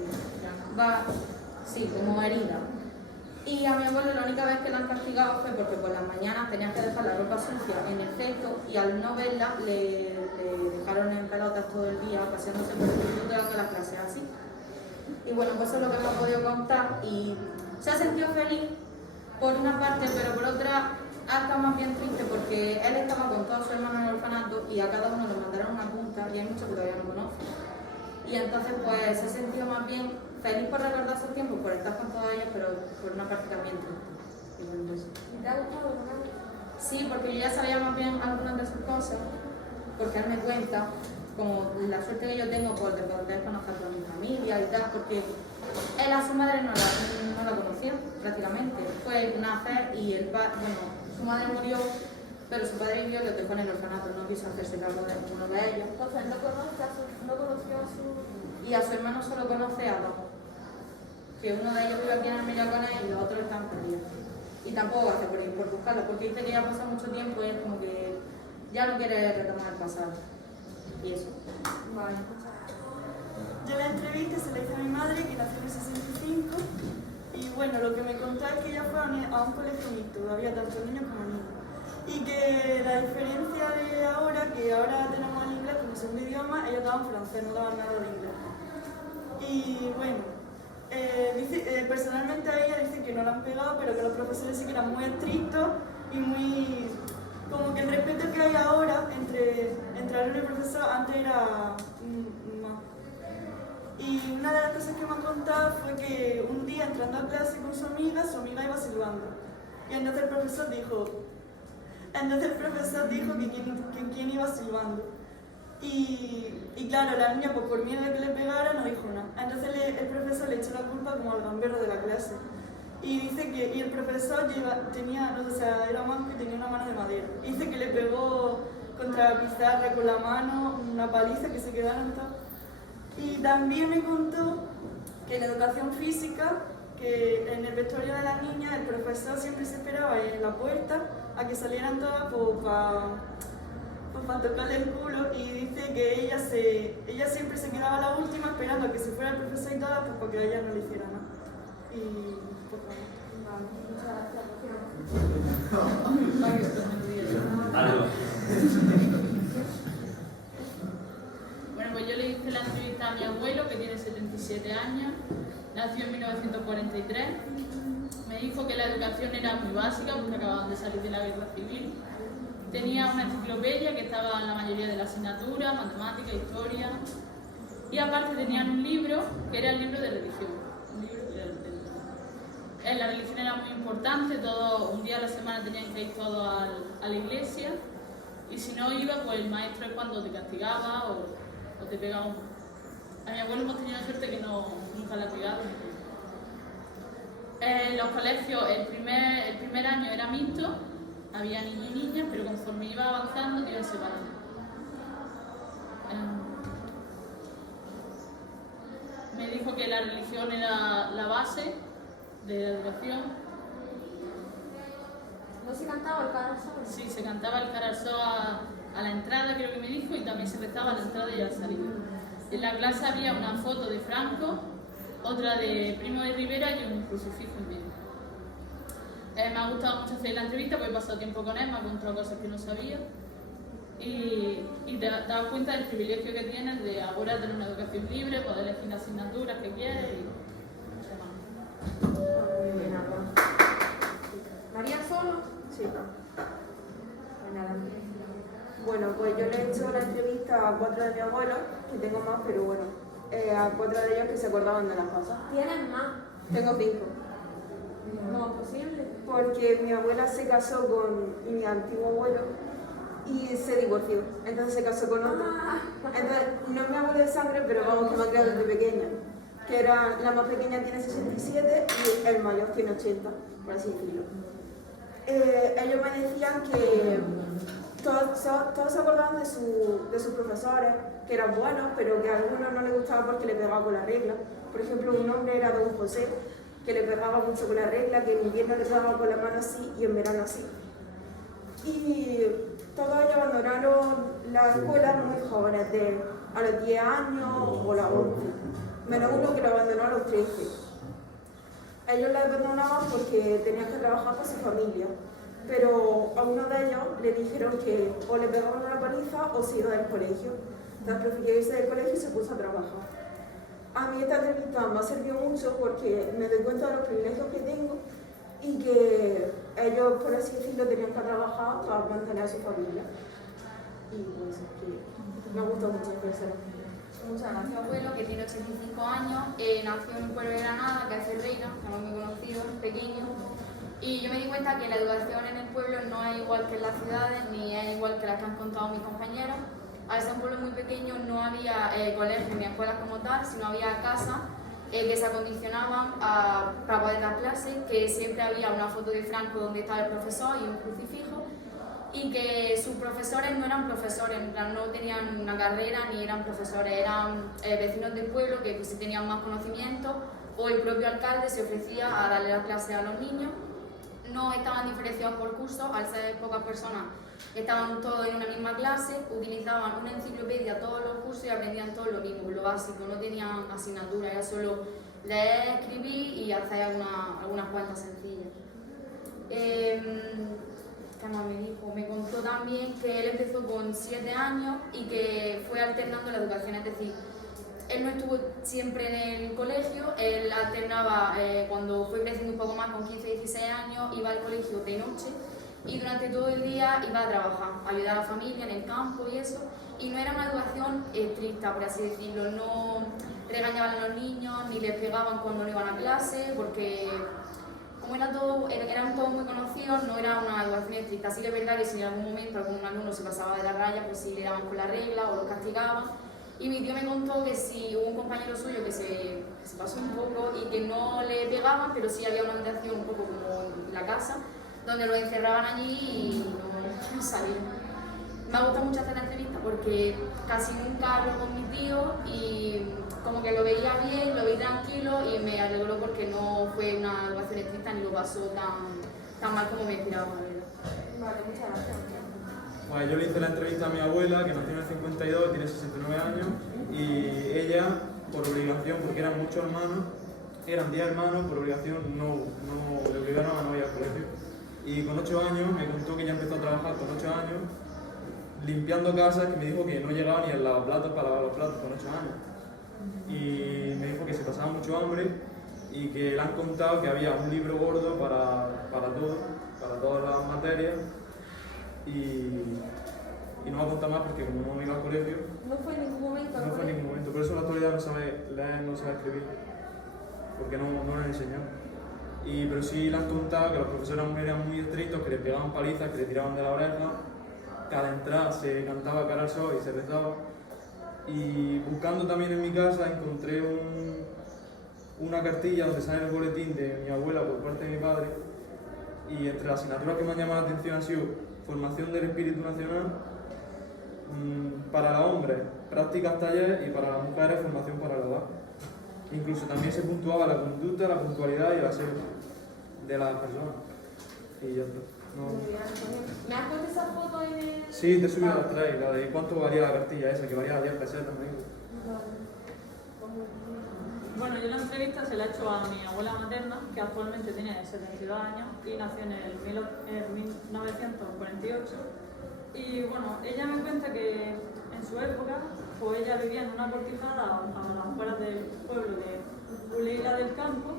como herida. Y a mi abuelo la única vez que la han castigado fue porque por las mañanas tenían que dejar la ropa sucia en el cesto y al no verla le dejaron en pelotas todo el día paseándose por el instituto dando las clases así. Y bueno, pues eso es lo que hemos podido contar y se ha sentido feliz por una parte, pero por otra ha estado más bien triste porque él estaba con todos sus hermanos en el orfanato y a cada uno le mandaron una punta y hay muchos que todavía no conocen. Y entonces pues se ha sentido más bien feliz por recordar esos tiempos, por estar con todos ellos, pero por una parte también triste. ¿Te ha gustado? Sí, porque yo ya sabía más bien algunas de sus cosas, porque él me cuenta, como la suerte que yo tengo por de poder conocer a mi familia y tal, porque él a su madre no la conocía prácticamente. Fue nacer y su madre murió, pero su padre vivió y lo dejó en el orfanato, no quiso hacerse cargo de ninguno de ellos. Entonces, no conoció a su... Y a su hermano solo conoce a dos, que uno de ellos vive aquí en Almería con él y los otros están perdidos. Y tampoco hace por ir por buscarlo, porque dice que ya ha pasado mucho tiempo y es como que ya no quiere retomar el pasado. Y eso. Vale. Yo la entrevista se la hice a mi madre, que nació en el 65, y bueno, lo que me contó es que ella fue a un colegio mixto, había tanto niños como niños. Y que la diferencia de ahora, que ahora tenemos el inglés como segundo idioma, ellos daban francés, no daban nada de inglés. Y bueno, personalmente a ella dice que no la han pegado, pero que los profesores sí que eran muy estrictos y muy... como que el respeto que hay ahora entre alumno y profesor antes era más. Y una de las cosas que me ha contado fue que un día entrando a clase con su amiga iba silbando. Y entonces el profesor dijo que quién iba silbando. Y Y claro, la niña, pues por miedo de que le pegara, no dijo nada. Entonces el profesor le echó la culpa como al gambero de la clase. Y dice que el profesor era manco y tenía una mano de madera. Y dice que le pegó contra la pizarra con la mano, una paliza que se quedaron todos. Y también me contó que en educación física, que en el vestuario de la niña, el profesor siempre se esperaba en la puerta a que salieran todas para tocarle el culo, y dice que ella siempre se quedaba la última esperando a que se fuera el profesor y todas, pues para que a ella no le hiciera nada. Y pues bueno, muchas gracias. Bueno, pues yo le hice la entrevista a mi abuelo, que tiene 77 años, nació en 1943. Me dijo que la educación era muy básica porque acababan de salir de la guerra civil. Tenía una enciclopedia que estaba en la mayoría de las asignaturas, matemática, historia. Y aparte tenían un libro que era el libro de religión. La religión era muy importante, un día a la semana tenían que ir todos a la iglesia. Y si no iba, pues el maestro es cuando te castigaba o te pegaba un... A mi abuelo hemos tenido suerte que nunca la pegaba. En los colegios el primer año era mixto, había niños y niñas, pero conforme iba avanzando iban separando. Me dijo que la religión era la base de la educación. ¿No se cantaba el cara al sol? Sí, se cantaba el cara al sol a la entrada, creo que me dijo, y también se rezaba a la entrada y a la salida. En la clase había una foto de Franco, otra de Primo de Rivera y un crucifijo en medio. Me ha gustado mucho hacer la entrevista porque he pasado tiempo con él, me ha contado cosas que no sabía. Y te das cuenta del privilegio que tienes de ahora tener una educación libre, poder elegir las asignaturas que quieres y demás. ¿María solo? Sí. Bueno, pues yo le he hecho la entrevista a 4 de mi abuelo, que tengo más, pero bueno, a 4 de ellos que se acordaban de las cosas. ¿Tienes más? Tengo 5. No, posible. Porque mi abuela se casó con mi antiguo abuelo y se divorció, entonces se casó con otro. Entonces, no es mi abuelo de sangre, pero vamos, que me ha criado desde pequeña. Que era, la más pequeña tiene 67 y el mayor tiene 80, por así decirlo. Ellos me decían que todos se acordaban de sus profesores, que eran buenos, pero que a algunos no les gustaba porque le pegaba con la regla. Por ejemplo, un hombre era don José, que le pegaba mucho con la regla, que en invierno le pegaba con la mano así y en verano así. Y todos ellos abandonaron la escuela muy jóvenes, a los 10 años o a los 11, menos uno que lo abandonó a los 13. Ellos la abandonaban porque tenían que trabajar con su familia, pero a uno de ellos le dijeron que o le pegaban una paliza o se iba del colegio. Entonces prefirió irse del colegio y se puso a trabajar. A mí esta entrevista me ha servido mucho porque me doy cuenta de los privilegios que tengo y que ellos, por así decirlo, tenían que trabajar para mantener a su familia. Y pues que me ha gustado mucho expresarlo. Muchas gracias. Mi abuelo, que tiene 85 años, nació en un pueblo de Granada, que es Ferreira, que no es muy conocido, pequeño. Y yo me di cuenta que la educación en el pueblo no es igual que en las ciudades, ni es igual que las que han contado mis compañeros. Al ser un pueblo muy pequeño no había colegios ni escuelas como tal, sino había casas que se acondicionaban para poder dar clases, que siempre había una foto de Franco donde estaba el profesor y un crucifijo, y que sus profesores no eran profesores, no tenían una carrera ni eran profesores, eran vecinos del pueblo que pues, tenían más conocimiento, o el propio alcalde se ofrecía a darle las clases a los niños. No estaban diferenciados por cursos, al ser pocas personas estaban todos en una misma clase, utilizaban una enciclopedia todos los cursos y aprendían todo lo mismo, lo básico, no tenían asignatura, era solo leer, escribir y hacer algunas cuentas sencillas. ¿Qué más me dijo? Me contó también que él empezó con 7 años y que fue alternando la educación, es decir, él no estuvo siempre en el colegio, él alternaba cuando fue creciendo un poco más, con 15, 16 años, iba al colegio de noche y durante todo el día iba a trabajar, a ayudar a la familia en el campo y eso. Y no era una educación estricta, por así decirlo, no regañaban a los niños ni les pegaban cuando no iban a clase, porque como eran todos muy conocidos, no era una educación estricta. Sí que es verdad que si en algún momento algún alumno se pasaba de la raya, pues sí le daban con la regla o lo castigaban, Y mi tío me contó que si hubo un compañero suyo que se pasó un poco y que no le pegaban, pero sí había una habitación un poco como en la casa, donde lo encerraban allí y no salían. Me ha gustado mucho hacer la entrevista porque casi nunca hablo con mi tío y como que lo veía bien, lo vi tranquilo y me alegró porque no fue una educación estricta ni lo pasó tan mal como me esperaba, la verdad. Vale, muchas gracias. Bueno, yo le hice la entrevista a mi abuela, que nació en el 52, tiene 69 años, y ella, por obligación, porque eran muchos hermanos, eran 10 hermanos, por obligación no le obligaron a no ir al colegio. Y con 8 años me contó que ya empezó a trabajar con 8 años, limpiando casas, que me dijo que no llegaba ni a lavar platos para lavar los platos con 8 años. Y me dijo que se pasaba mucho hambre y que le han contado que había un libro gordo para todo, para todas las materias. Y no va a contar más porque como no iba al colegio, No fue en ningún momento. no fue en ningún momento. Por eso en la actualidad no sabe leer, no sabe escribir, porque no le enseñó. Pero sí le han contado que los profesores eran muy estrictos, que le pegaban palizas, que le tiraban de la oreja, que al entrar se cantaba cara al sol y se rezaba. Y buscando también en mi casa encontré una cartilla donde sale el boletín de mi abuela por parte de mi padre, y entre las asignaturas que me han llamado la atención han sido formación del espíritu nacional, para los hombres prácticas talleres y para las mujeres formación para el hogar. Incluso también se puntuaba la conducta, la puntualidad y el aseo de las personas. Y ya está. ¿Me has puesto esa foto en el...? Sí, te subí a las 3, la de cuánto valía la cartilla esa, que valía 10 pesetas, me dijo. Bueno, yo la entrevista se la he hecho a mi abuela materna, que actualmente tiene 72 años y nació en el 1948. Y bueno, ella me cuenta que en su época, pues ella vivía en una cortijada a las afueras del pueblo de Uleila del Campo,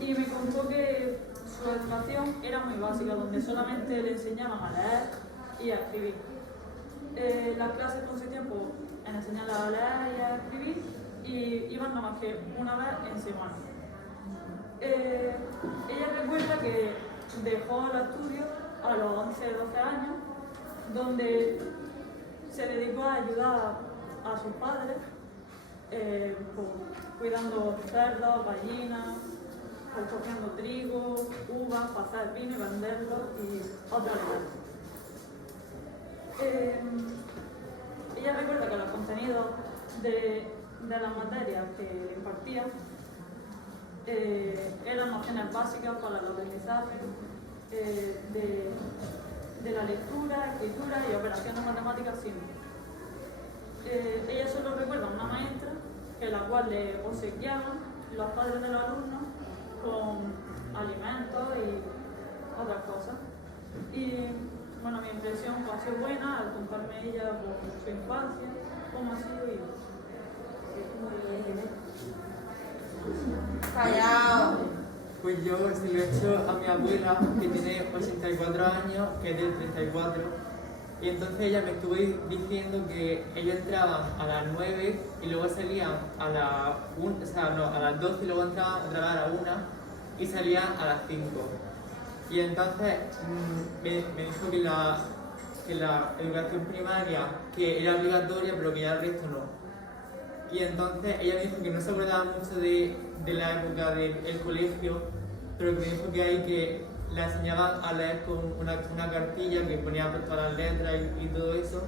y me contó que su educación era muy básica, donde solamente le enseñaban a leer y a escribir. Las clases consistían en enseñarle a leer y a escribir, y iban nada más que una vez en semana. Ella recuerda que dejó los estudios a los 11-12 años, donde se dedicó a ayudar a sus padres, cuidando cerdos, gallinas, cogiendo trigo, uvas para hacer vino y venderlo y otros alimentos. Ella recuerda que los contenidos de las materias que impartía eran nociones básicas para el aprendizaje de la lectura, escritura y operaciones matemáticas simples. Ella solo recuerda a una maestra que la cual le obsequiaban los padres de los alumnos con alimentos y otras cosas. Y bueno, mi impresión ha sido buena al contarme ella por su infancia, cómo ha sido y ¡Callao! Pues yo se lo he hecho a mi abuela, que tiene 84 años, que es del 34, y entonces ella me estuvo diciendo que ellos entraban a las 9 y luego salían a las 1, o sea, no, a las 12 y luego entraban otra vez a la 1 y salían a las 5. Y entonces me dijo que la educación primaria, que era obligatoria, pero que ya el resto no. Y entonces ella me dijo que no se acordaba mucho de la época del colegio, pero que me dijo que ahí que la enseñaban a leer con una cartilla que ponía todas las letras y todo eso.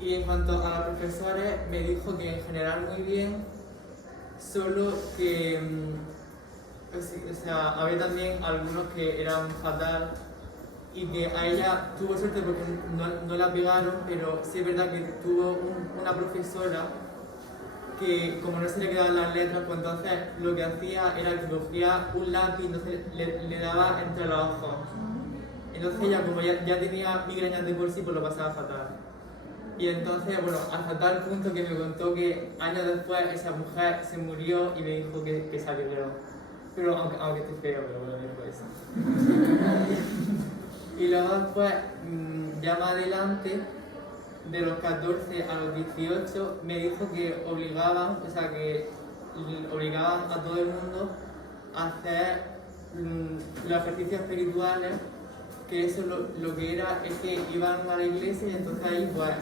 Y en cuanto a los profesores, me dijo que en general muy bien, solo que o sea, había también algunos que eran fatal y que a ella tuvo suerte porque no la pegaron, pero sí es verdad que tuvo una profesora que como no se le quedaban las letras, pues entonces lo que hacía era que cogía un lápiz y entonces le daba entre los ojos. Entonces ella, como ya tenía migrañas de por sí, pues lo pasaba fatal. Y entonces, bueno, hasta tal punto que me contó que años después esa mujer se murió y me dijo que se alegró. Pero aunque esté feo, pero bueno, dijo eso. Y luego después, ya más adelante, de los 14 a los 18, me dijo que obligaban a todo el mundo a hacer los ejercicios espirituales que eso lo que era es que iban a la iglesia y entonces ahí pues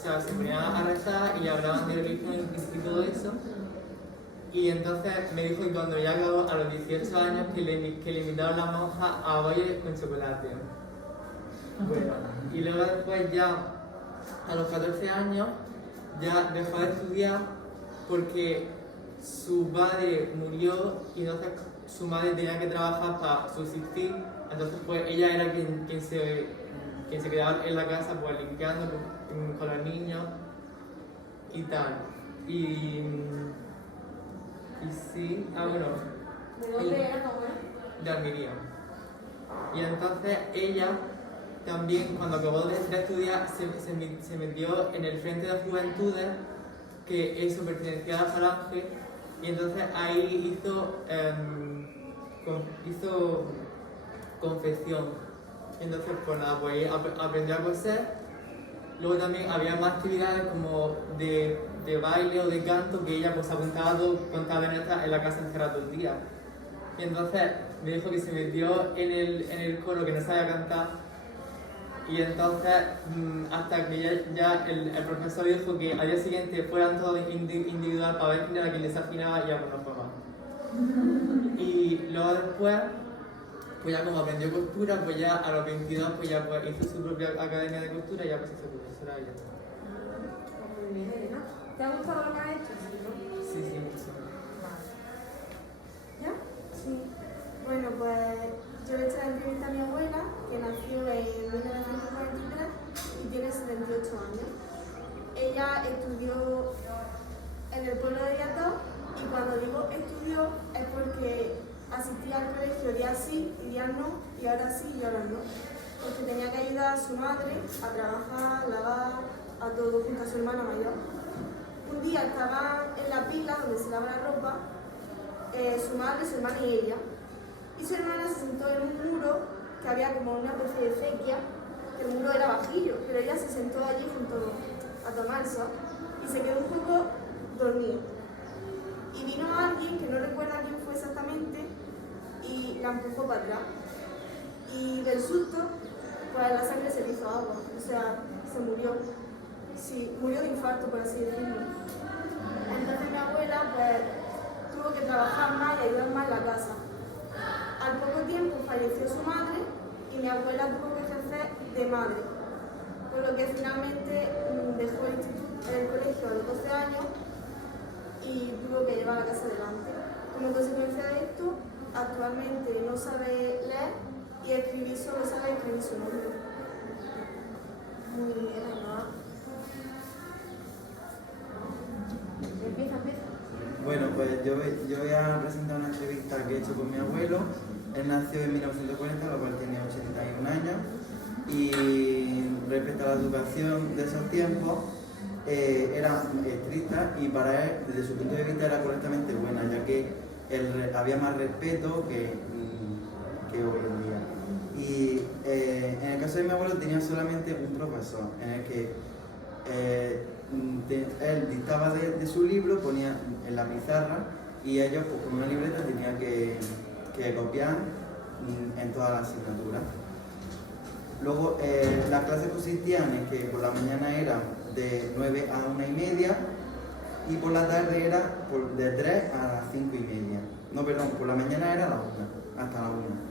se ponían a rezar y hablaban de religión y todo eso. Y entonces me dijo que cuando ya acabó a los 18 años que le invitaron las monjas a bailes con chocolate. Bueno, y luego después ya a los 14 años ya dejó de estudiar porque su padre murió y entonces su madre tenía que trabajar para subsistir. Entonces pues ella era quien se quedaba en la casa pues limpiando con los niños y tal. Y sí, bueno. ¿De dónde era tu abuela? De Almería. Y entonces ella también cuando acabó de estudiar se metió en el Frente de Juventudes, que eso pertenecía a la Falange, y entonces ahí hizo confección. Entonces pues nada, pues aprendió a coser. Luego también había más actividades como de baile o de canto que ella pues apuntaba en la casa encerrada todo el día. Y entonces me dijo que se metió en el coro que no sabía cantar. Y entonces hasta que ya el profesor dijo que al día siguiente fueran todos individual para ver quién era quien desafinaba y ya pues no fue más. Y luego después, pues ya como aprendió costura, pues ya a los 22 pues ya pues hizo su propia academia de costura y ya pues hizo profesora y ya está. Muy bien, Elena. ¿Te ha gustado lo que has hecho? Sí, mucho. ¿Ya? Sí. Bueno, pues yo le he hecho la entrevista a mi abuela, que nació en 1943 y tiene 78 años. Ella estudió en el pueblo de Viató, y cuando digo estudió es porque asistía al colegio días sí y días no, y ahora sí y ahora no. Porque tenía que ayudar a su madre a trabajar, lavar, a todo junto a su hermana mayor. Un día estaban en la pila donde se lava la ropa, su madre, su hermana y ella. Y su hermana se sentó en un muro que había como una especie de acequia, que el muro era bajillo, pero ella se sentó allí junto a tomar el sol y se quedó un poco dormida. Y vino alguien, que no recuerda quién fue exactamente, y la empujó para atrás. Y del susto, pues la sangre se le hizo agua, o sea, se murió. Sí, murió de infarto, por así decirlo. Entonces mi abuela, pues, tuvo que trabajar más y ayudar más en la casa. Al poco tiempo falleció su madre y mi abuela tuvo que ejercer de madre, por lo que finalmente dejó el colegio a los 12 años y tuvo que llevar la casa adelante. Como consecuencia de esto, actualmente no sabe leer y escribir, solo sabe escribir su nombre. Muy bien, ¿no? Empieza. Bueno, pues yo voy a presentar una entrevista que he hecho con mi abuelo. Él nació en 1940, lo cual tenía 81 años. Y respecto a la educación de esos tiempos, era estricta y para él, desde su punto de vista, era correctamente buena, ya que había más respeto que hoy en día. Y en el caso de mi abuelo tenía solamente un profesor, en el que él dictaba de su libro, ponía en la pizarra y ellos pues, con una libreta tenían que copiar en todas las asignaturas. Luego las clases consistían en que por la mañana eran de 9 a 1:30 y por la tarde era de 3 a las 5:30. No, perdón, por la mañana era a las 1, hasta las 1.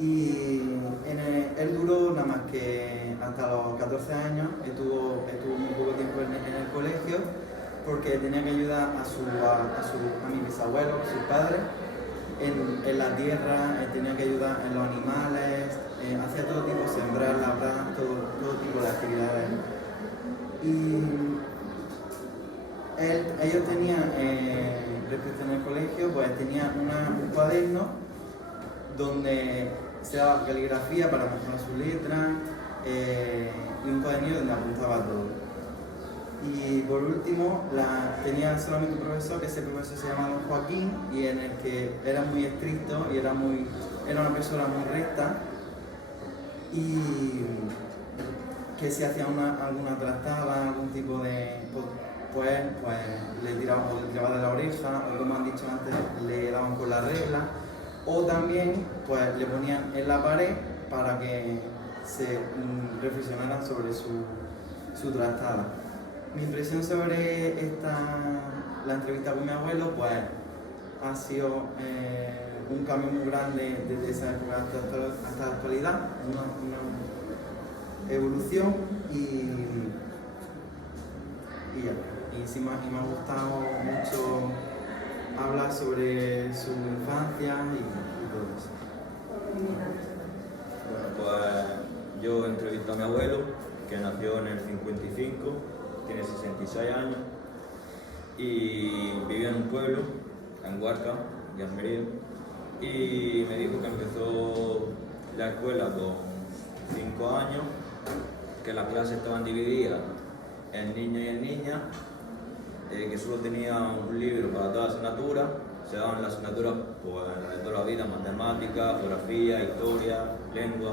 Y él duró nada más que hasta los 14 años, estuvo muy poco tiempo en el colegio porque tenía que ayudar a mi bisabuelo, a sus padres, en la tierra, tenía que ayudar en los animales, hacía todo tipo, sembrar, labrar, todo tipo de actividades. Y ellos tenían, respecto en el colegio, pues tenían un cuaderno donde se daba caligrafía para mejorar su letra y un cuadernillo donde apuntaba todo. Y por último, tenía solamente un profesor, que ese profesor se llamaba Joaquín, y en el que era muy estricto y era una persona muy recta, y que si hacía alguna trastada, algún tipo de pues le tiraba de la oreja, o como han dicho antes, le daban con la regla, o también pues le ponían en la pared para que se reflexionaran sobre su trastada. Mi impresión sobre la entrevista con mi abuelo, pues ha sido un cambio muy grande desde esa época hasta la actualidad, una evolución y ya. Y sí, me ha gustado mucho hablar sobre su infancia y todo eso. Bueno, pues yo entrevisté a mi abuelo, que nació en el 55, tiene 66 años y vivía en un pueblo, en Huarca, de Almería, y me dijo que empezó la escuela con 5 años, que las clases estaban divididas en niños y en niñas, que solo tenía un libro para toda asignatura, se daban las asignaturas pues, la de toda la vida, matemáticas, geografía, historia, lengua,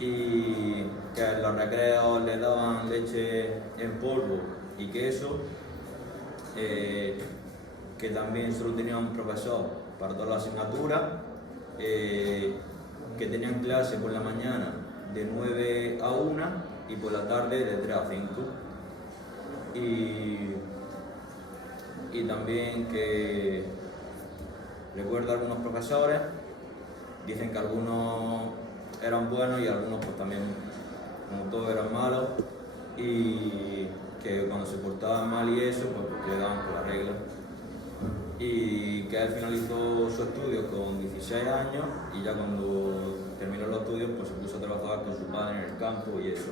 y que en los recreos le daban leche en polvo y queso, que también solo tenía un profesor para todas las asignaturas, que tenían clase por la mañana de 9 a 1 y por la tarde de 3 a 5. Y también que recuerdo a algunos profesores, dicen que algunos eran buenos y algunos pues también, como todos, eran malos, y que cuando se portaban mal y eso, pues le daban por la regla. Y que él finalizó su estudio con 16 años y ya cuando terminó los estudios pues se puso a trabajar con su padre en el campo y eso.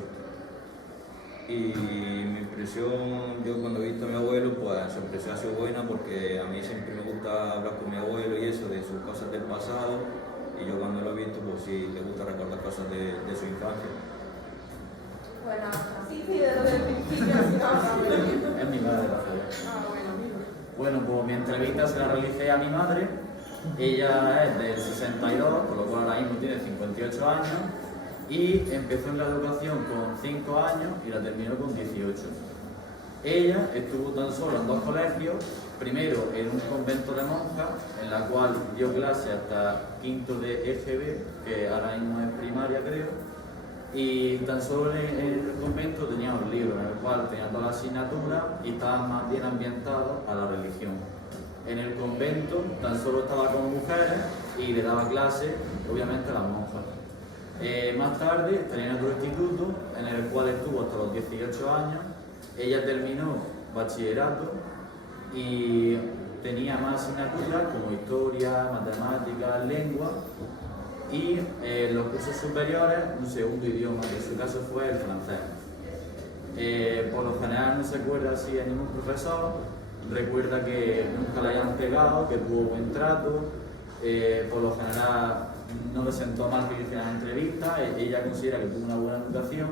Y mi impresión, yo cuando he visto a mi abuelo, pues su impresión ha sido buena porque a mí siempre me gusta hablar con mi abuelo y eso, de sus cosas del pasado, y yo cuando lo he visto, pues sí, le gusta recordar cosas de su infancia. Bueno, sí, de lo del principio, si no, Es mi madre, Bueno, pues mi entrevista se la realicé a mi madre. Ella es del 62, por lo cual ahora mismo tiene 58 años. Y empezó en la educación con 5 años y la terminó con 18. Ella estuvo tan solo en 2 colegios, primero en un convento de monjas, en la cual dio clase hasta quinto de EGB, que ahora mismo es primaria creo, y tan solo en el convento tenía un libro en el cual tenía todas las asignaturas y estaba más bien ambientado a la religión. En el convento tan solo estaba con mujeres y le daba clase, obviamente, a las monjas. Más tarde estaría en otro instituto, en el cual estuvo hasta los 18 años. Ella terminó bachillerato y tenía más asignaturas como historia, matemáticas, lengua y los cursos superiores un segundo idioma, que en su caso fue el francés. Por lo general no se acuerda así a ningún profesor, recuerda que nunca le hayan pegado, que tuvo buen trato, por lo general no le sentó mal que le hicieran entrevistas, ella considera que tuvo una buena educación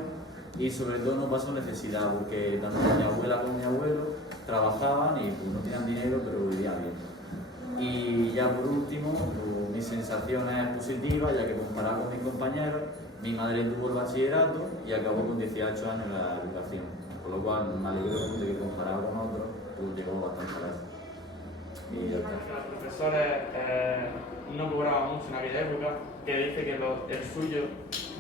y sobre todo no pasó necesidad, porque tanto mi abuela como mi abuelo trabajaban y pues, no tenían dinero, pero vivían bien. Y ya por último, pues, mi sensación es positiva, ya que comparado con mis compañeros, mi madre tuvo el bachillerato y acabó con 18 años la educación, por lo cual me alegro de que comparado con otros, pues llegó bastante lejos. Y ya está. Los profesores no cobraban mucho en aquella época, que dice que el suyo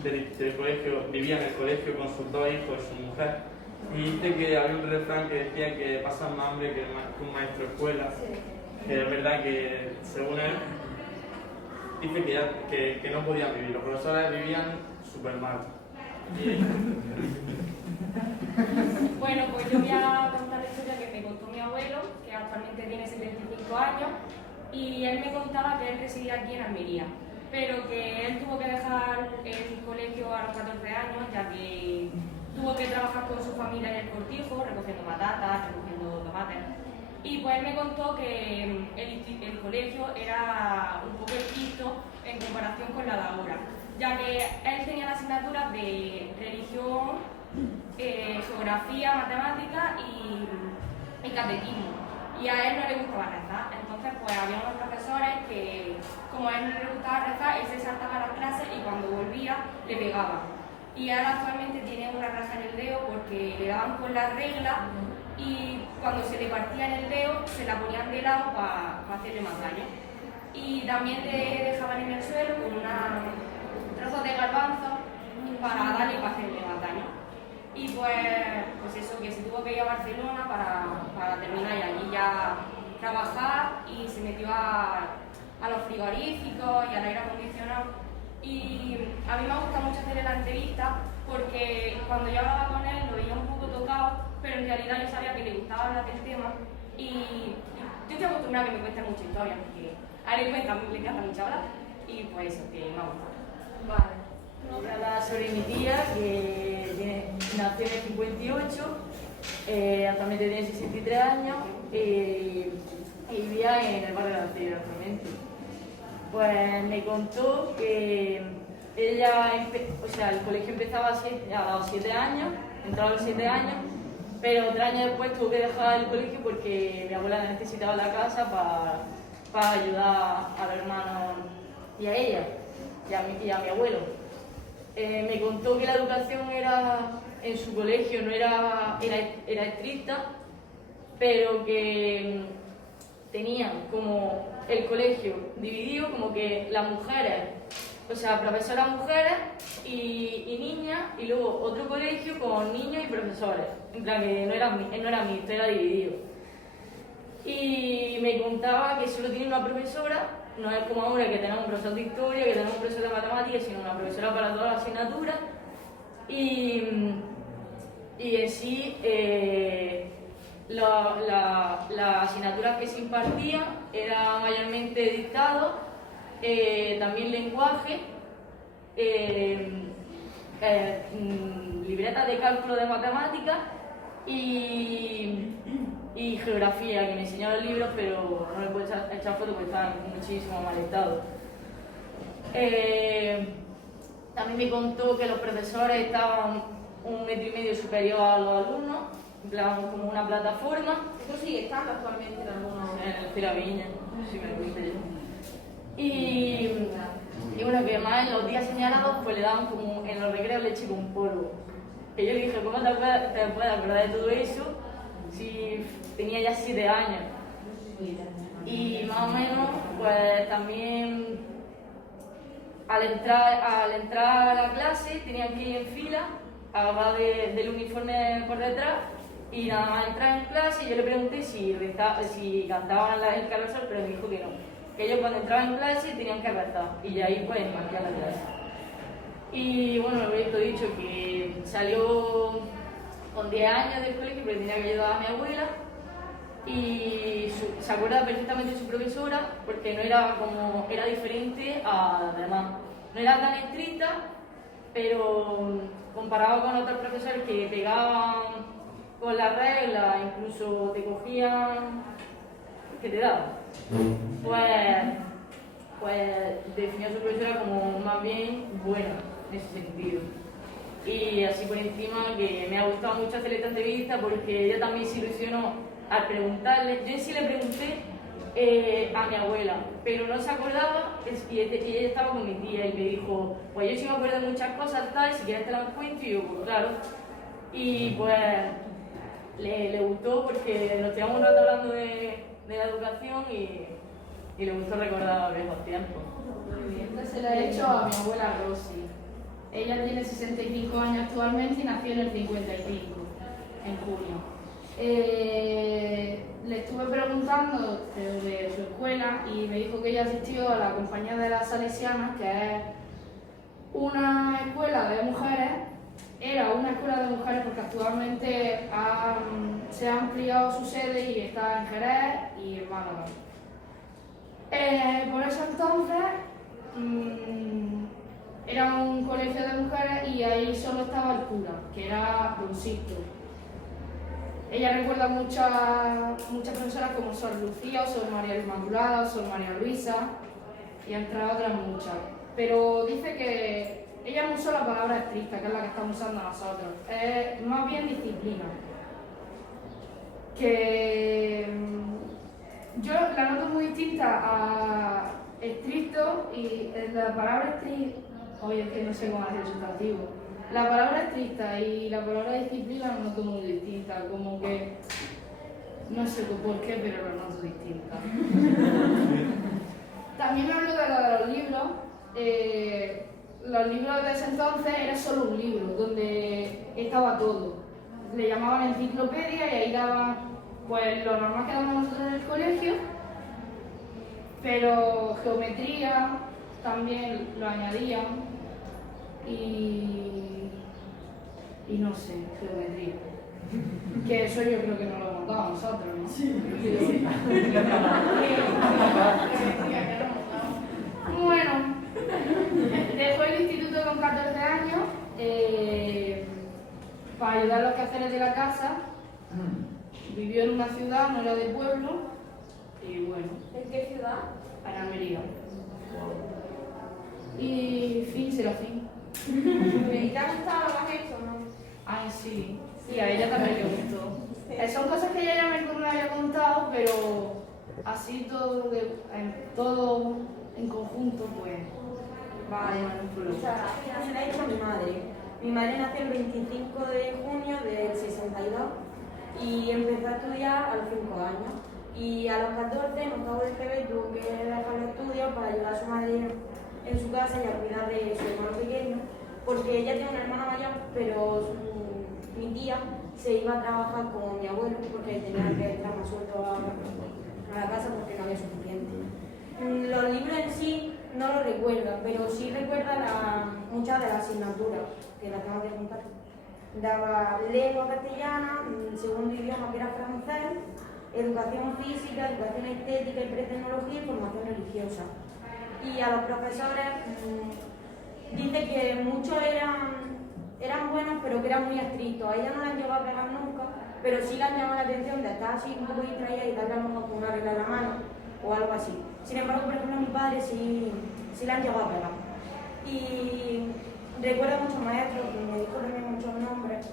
del colegio vivía en el colegio con sus 2 hijos y su mujer, y dice que había un refrán que decía que pasan más hambre que un maestro de escuela, que es verdad que según él dice que no podían vivir, los profesores vivían súper mal. Bueno, pues yo voy a contar la historia que me contó mi abuelo, que actualmente tiene 75 años, y él me contaba que él residía aquí en Almería, pero que él tuvo que dejar el colegio a los 14 años, ya que tuvo que trabajar con su familia en el cortijo, recogiendo patatas, recogiendo tomates. Y pues él me contó que el colegio era un poco estricto en comparación con la de ahora, ya que él tenía las asignaturas de religión, geografía, matemática y catequismo. Y a él no le gustaba rezar, entonces pues había unos profesores que, como a él no le gustaba rezar, él se saltaba las clases y cuando volvía le pegaban. Y él actualmente tiene una raja en el dedo porque le daban con la regla y cuando se le partía en el dedo se la ponían de lado para hacerle más daño. Y también le dejaban en el suelo con una trozos de garbanzo para darle y para hacerle más daño. Y pues eso, que se tuvo que ir a Barcelona para terminar y allí ya trabajar, y se metió a los frigoríficos y al aire acondicionado. Y a mí me gusta mucho hacerle la entrevista porque cuando yo hablaba con él lo veía un poco tocado, pero en realidad yo sabía que le gustaba hablar del tema, y yo estoy acostumbrada a que me cuente mucha historia porque a él le encanta mucho hablar, y pues eso, que me ha gustado. Vale. Voy a hablar sobre mi tía, que nació en el 58, actualmente tiene 63 años y vivía en el barrio de la Ciudad actualmente. Pues me contó que ella, el colegio empezaba a los 7 años, entraba a los 7 años, pero 3 años después tuvo que dejar el colegio porque mi abuela necesitaba la casa para ayudar a los hermanos y a ella, y a mi abuelo. Me contó que la educación en su colegio no era estricta, pero que tenían como el colegio dividido, como que las mujeres, profesoras mujeres y niñas, y luego otro colegio con niños y profesores, en plan que no era mixto, era dividido. Y me contaba que solo tiene una profesora, no es como ahora que tenemos un profesor de historia, que tenemos un profesor de matemáticas, sino una profesora para todas las asignaturas. Y en sí, las asignaturas que se impartían eran mayormente dictado, también lenguaje, libretas de cálculo de matemáticas y geografía, que me enseñó los libros, pero no le puedo echar fotos porque estaban en muchísimo mal estado. También me contó que los profesores estaban 1,5 metros superior a los alumnos, en plan como una plataforma. ¿Esto sigue estando actualmente en algunos? En el Ciraviña, si me lo cuente yo. Y bueno, que además en los días señalados pues le daban como en los recreos leche con polvo. Que yo dije, ¿cómo te puedes acordar de todo eso si tenía ya 7 años? Y más o menos, pues también al entrar a la clase tenían que ir en fila, agarrar del uniforme por detrás, y nada más entrar en clase. Yo le pregunté si cantaban el Carlos Sol, pero me dijo que no, que ellos cuando entraban en clase tenían que rezar, y ya ahí pues marcar la clase. Y bueno, lo he dicho, que salió con 10 años del colegio porque tenía que ayudar a mi abuela, y se acuerda perfectamente de su profesora porque era diferente a las demás. No era tan estricta, pero comparado con otros profesores que pegaban con las reglas, incluso te cogían, que te daban, pues definió a su profesora como más bien buena en ese sentido. Y así por encima, que me ha gustado mucho hacer esta entrevista porque ella también se ilusionó al preguntarle. Yo en sí le pregunté a mi abuela, pero no se acordaba, y ella estaba con mi tía y me dijo, pues yo sí me acuerdo de muchas cosas, tal, si quieres te las cuento. Y yo, pues claro. Y pues le gustó porque nos quedamos un rato hablando de la educación y le gustó recordar viejos tiempos. Muy bien. Entonces se la he hecho a mi abuela Rosy. Ella tiene 65 años actualmente y nació en el 55, en junio. Le estuve preguntando de su escuela y me dijo que ella asistió a la Compañía de las Salesianas, que es una escuela de mujeres. Era una escuela de mujeres porque actualmente se ha ampliado su sede y está en Jerez y en Málaga. Por eso entonces era un colegio de mujeres y ahí solo estaba el cura, que era Don Sisto. Ella recuerda muchas profesoras como Sor Lucía, o Sor María Inmaculada, o Sor María Luisa, y entre otras muchas. Pero dice que ella no usó la palabra estricta, que es la que estamos usando nosotros, es más bien disciplina. Que yo la noto muy distinta a estricto, y la palabra estricto, oye, es que no sé cómo hacer el sustantivo. La palabra estricta y la palabra disciplina la noto muy distinta, como que no sé por qué, pero la noto distinta. También me habló de lo de los libros. los libros de ese entonces era solo un libro, donde estaba todo. Le llamaban enciclopedia y ahí daban pues lo normal que damos nosotros en el colegio, pero geometría también lo añadían y no sé, geometría. Que eso yo creo que no lo hemos dado nosotros, ¿no? Sí. Bueno, dejó el instituto con 14 años para ayudar a los quehaceres de la casa. Vivió en una ciudad, no era de pueblo, y bueno. ¿En qué ciudad? En Almería. Y fin, será fin. ¿Y te ha gustado lo que has hecho, no? Ay, sí. Sí, a ella también le gustó. Son cosas que ella ya me había contado, pero así todo, todo en conjunto, pues. Vale, muchas gracias. Se la he hecho a mi madre. Mi madre nació el 25 de junio del 62 y empezó a estudiar a los 5 años. Y a los 14, en octavo de GB, tuvo que dejar los estudios para ayudar a su madre en su casa y a cuidar de su hermano pequeño, porque ella tiene una hermana mayor, pero mi tía se iba a trabajar con mi abuelo porque tenía que estar más suelto a la casa porque no había suficiente. Los libros en sí no los recuerda, pero sí recuerda muchas de las asignaturas que las tengo que juntar. Daba lengua castellana, segundo idioma que era francés, educación física, educación estética y pretecnología y formación religiosa. Y a los profesores dice que muchos eran buenos, pero que eran muy estrictos. A ella no la han llegado a pegar nunca, pero sí le han llamado la atención de estar así un poco distraída y darle a lo mejor con una regla en la mano o algo así. Sin embargo, por ejemplo, a mi padre sí le han llegado a pegar. Y recuerda muchos maestros, me dijo también muchos nombres.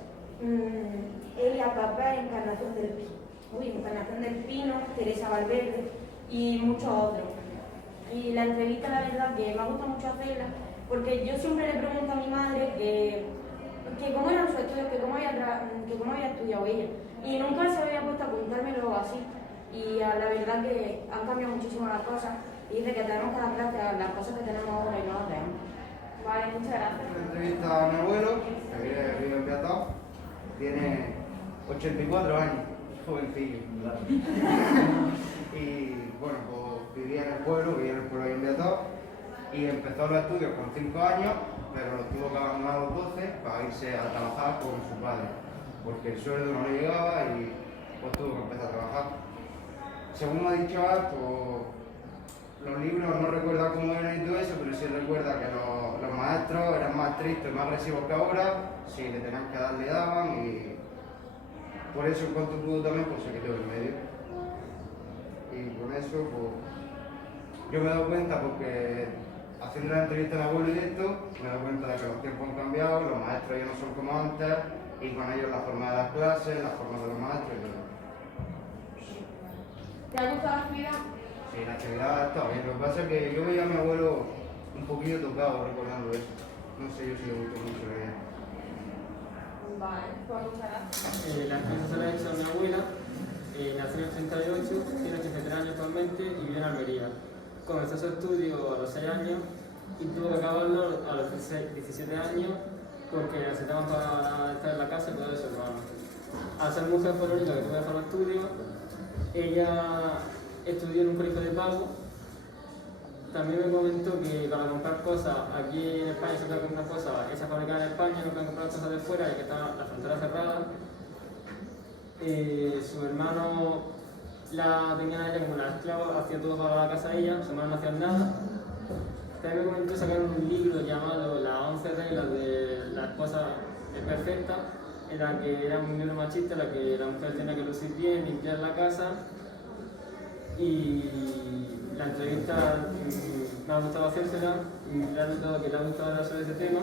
Elia Capé, Encarnación del Pino, Teresa Valverde y muchos otros. Y la entrevista, la verdad, que me ha gustado mucho hacerla, porque yo siempre le pregunto a mi madre que cómo eran sus estudios, que cómo había estudiado ella. Y nunca se había puesto a contármelo así. Y la verdad que han cambiado muchísimo las cosas. Y dice que tenemos que dar gracias a las cosas que tenemos ahora y no las tenemos. Vale, muchas gracias. Una entrevista a mi abuelo, que vive en Beatao, tiene 84 años, jovencillo. Y bueno, pues vivía en el pueblo ahí en Beatao, y empezó los estudios con 5 años, pero los tuvo que abandonar a los 12 para irse a trabajar con su padre, porque el sueldo no le llegaba y pues tuvo que empezar a trabajar. Según me ha dicho pues los libros no recuerda cómo eran y todo eso, pero sí recuerda que los maestros eran más estrictos y más agresivos que ahora, si le tenían que dar le daban, y por eso en cuanto pudo también pues se quedó en medio. Y con eso pues yo me he dado cuenta, porque haciendo la entrevista al abuelo y esto, me he dado cuenta de que los tiempos han cambiado, los maestros ya no son como antes, y con ellos la forma de las clases, la forma de los maestros y todo. ¿Te ha gustado la actividad? Sí, la actividad está bien. Lo que pasa es que yo veía a mi abuelo un poquillo tocado recordando eso. No sé yo si le gustó mucho la idea. Vale, pues muchas gracias. La actividad se la he hecho a mi abuela. Nació en el 88, tiene 83 años actualmente y vive en Almería. Comenzó su estudio a los 6 años y tuvo que acabarlo a los 17 años porque necesitaban para estar en la casa y cuidar de su hermano. Al ser mujer fue la única que pudo dejar los estudios. Ella estudió en un colegio de pago. También me comentó que para comprar cosas aquí en España se puede comprar cosas hechas fabricadas en España, no pueden comprar cosas de fuera y que está la frontera cerrada. Su hermano la tenía ella como una esclava, hacía todo para la casa de ella, su hermano no hacía nada. También me comentó sacar un libro llamado Las 11 reglas de la esposa perfecta, en la que era un libro machista, en la que la mujer tenía que lucir bien, limpiar la casa. Y la entrevista me ha gustado hacérsela, y le ha notado que le ha gustado hablar sobre ese tema.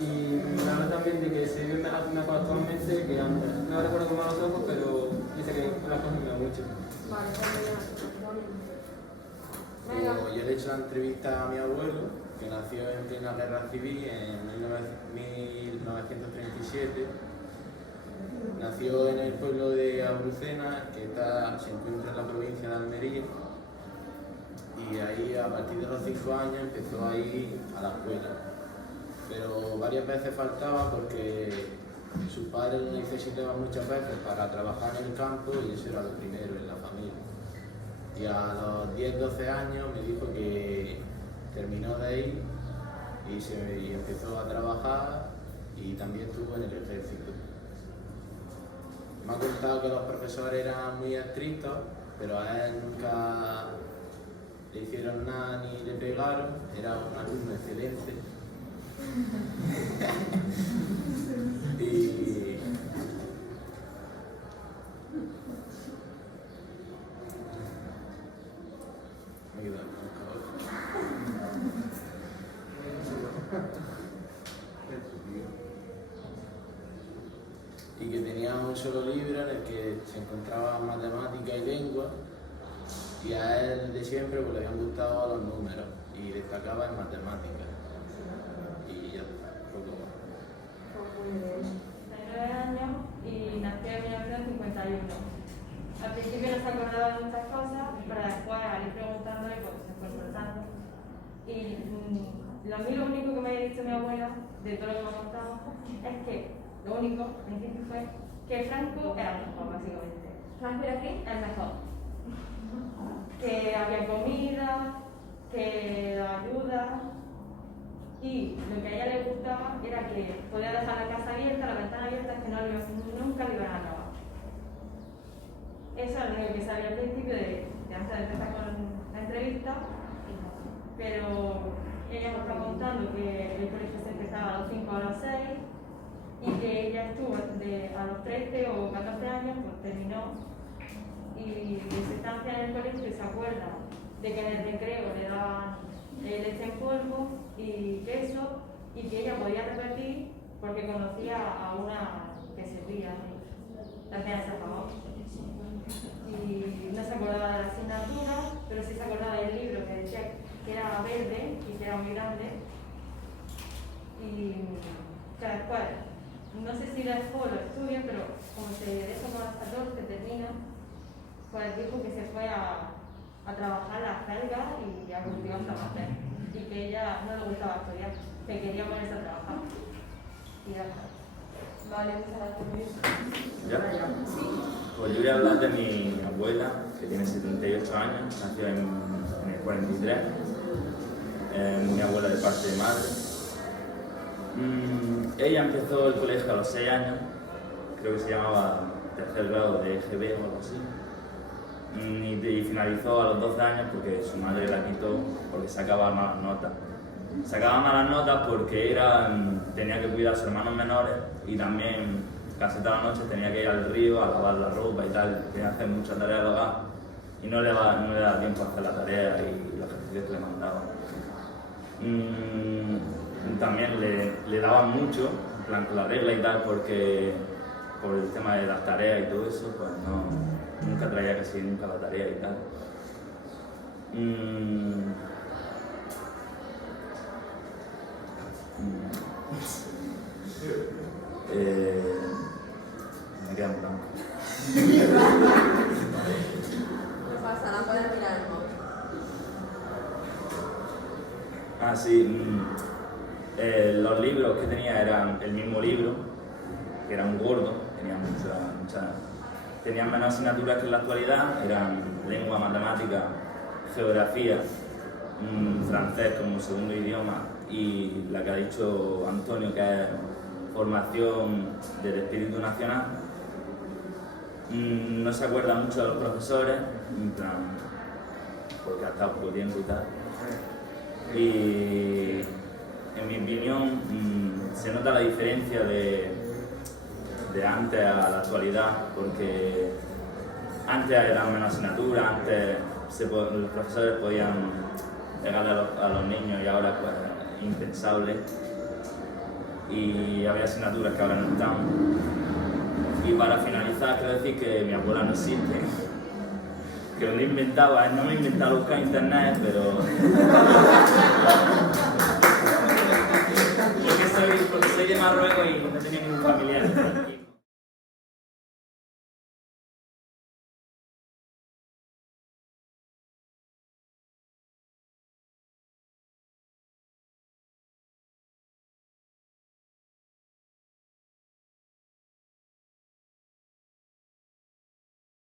Y me habla también de que se vive mejor actualmente que antes. No recuerdo cómo a los ojos, pero dice que las cosas me dan mucho. Pues yo le he hecho la entrevista a mi abuelo, que nació en plena guerra civil en 1937. Nació en el pueblo de Abrucena, que se encuentra en la provincia de Almería. Y y ahí a partir de los 5 años empezó a ir a la escuela. Pero varias veces faltaba porque sus padres lo necesitaban muchas veces para trabajar en el campo y eso era lo primero en la familia. Y a los 10-12 años me dijo que terminó de ir y empezó a trabajar y también estuvo en el ejército. Me ha contado que los profesores eran muy estrictos, pero a él nunca le hicieron nada ni le pegaron, era un alumno excelente. Y me quedo y que tenía un solo libro en el que se encontraba matemática y lengua, y a él de siempre pues, le habían gustado los números y destacaba en matemáticas. Y ya poco más. Tenía 9 años y nació en 1951. Al principio no se acordaba de muchas cosas, pero después al ir preguntándole pues se fue soltando. Y lo único que me había dicho mi abuela, de todo lo que me ha contado, es que lo único, al principio, fue que Franco era el mejor, básicamente. ¿Franco era qué? El mejor. Que había comida, que ayuda, y lo que a ella le gustaba era que podía dejar la casa abierta, la ventana abierta, que nunca le iban a robar. Eso era lo único que sabía al principio de antes de empezar con la entrevista, pero ella me está contando que el colegio se empezaba a los 5 o a los 6 y que ella estuvo a los 13 o 14 años, pues terminó y de su estancia en el colegio se acuerda de que en el recreo le daban leche en polvo y queso y que ella podía repetir porque conocía a una que servía, la hacía ese favor. Y no se acordaba de la asignatura, pero sí se acordaba del libro que decía que era verde y que era muy grande. Y que después, no sé si dejó los estudios, pero como se dejó con los 14, termina, pues dijo que se fue a trabajar las celdas y a cultivar tomate. Y que ella no le gustaba estudiar, que quería ponerse a trabajar. Y ya está. Vale, muchas gracias. ¿Ya? Pues yo voy a hablar de mi abuela, que tiene 78 años, nació en el 43, mi abuela de parte de madre. Ella empezó el colegio a los 6 años, creo que se llamaba tercer grado de EGB o algo así, y finalizó a los 12 años porque su madre la quitó porque sacaba malas notas. Sacaba malas notas porque tenía que cuidar a sus hermanos menores y también casi toda la noche tenía que ir al río a lavar la ropa y tal, tenía que hacer mucha tarea del hogar y no le daba tiempo a hacer la tarea y los ejercicios que le mandaban. También le daban mucho, en plan con la regla y tal, porque por el tema de las tareas y todo eso, pues nunca traía casi nunca la tarea y tal. Me queda en blanco. No pasa nada, puedes mirar el móvil. Ah, sí. Los libros que tenía eran el mismo libro, que era un gordo, tenían menos asignaturas que en la actualidad, eran lengua, matemática, geografía, francés como segundo idioma y la que ha dicho Antonio, que es formación del espíritu nacional. No se acuerda mucho de los profesores, en plan, porque ha estado poco tiempo y tal. Y en mi opinión se nota la diferencia de antes a la actualidad, porque antes eran menos asignaturas, antes los profesores podían pegarle a los niños y ahora pues impensable, y había asignaturas que ahora no están. Y para finalizar quiero decir que mi abuela no existe, que lo he inventado, no me he inventado buscar en internet, pero porque soy de Marruecos y no tenía ningún familiar.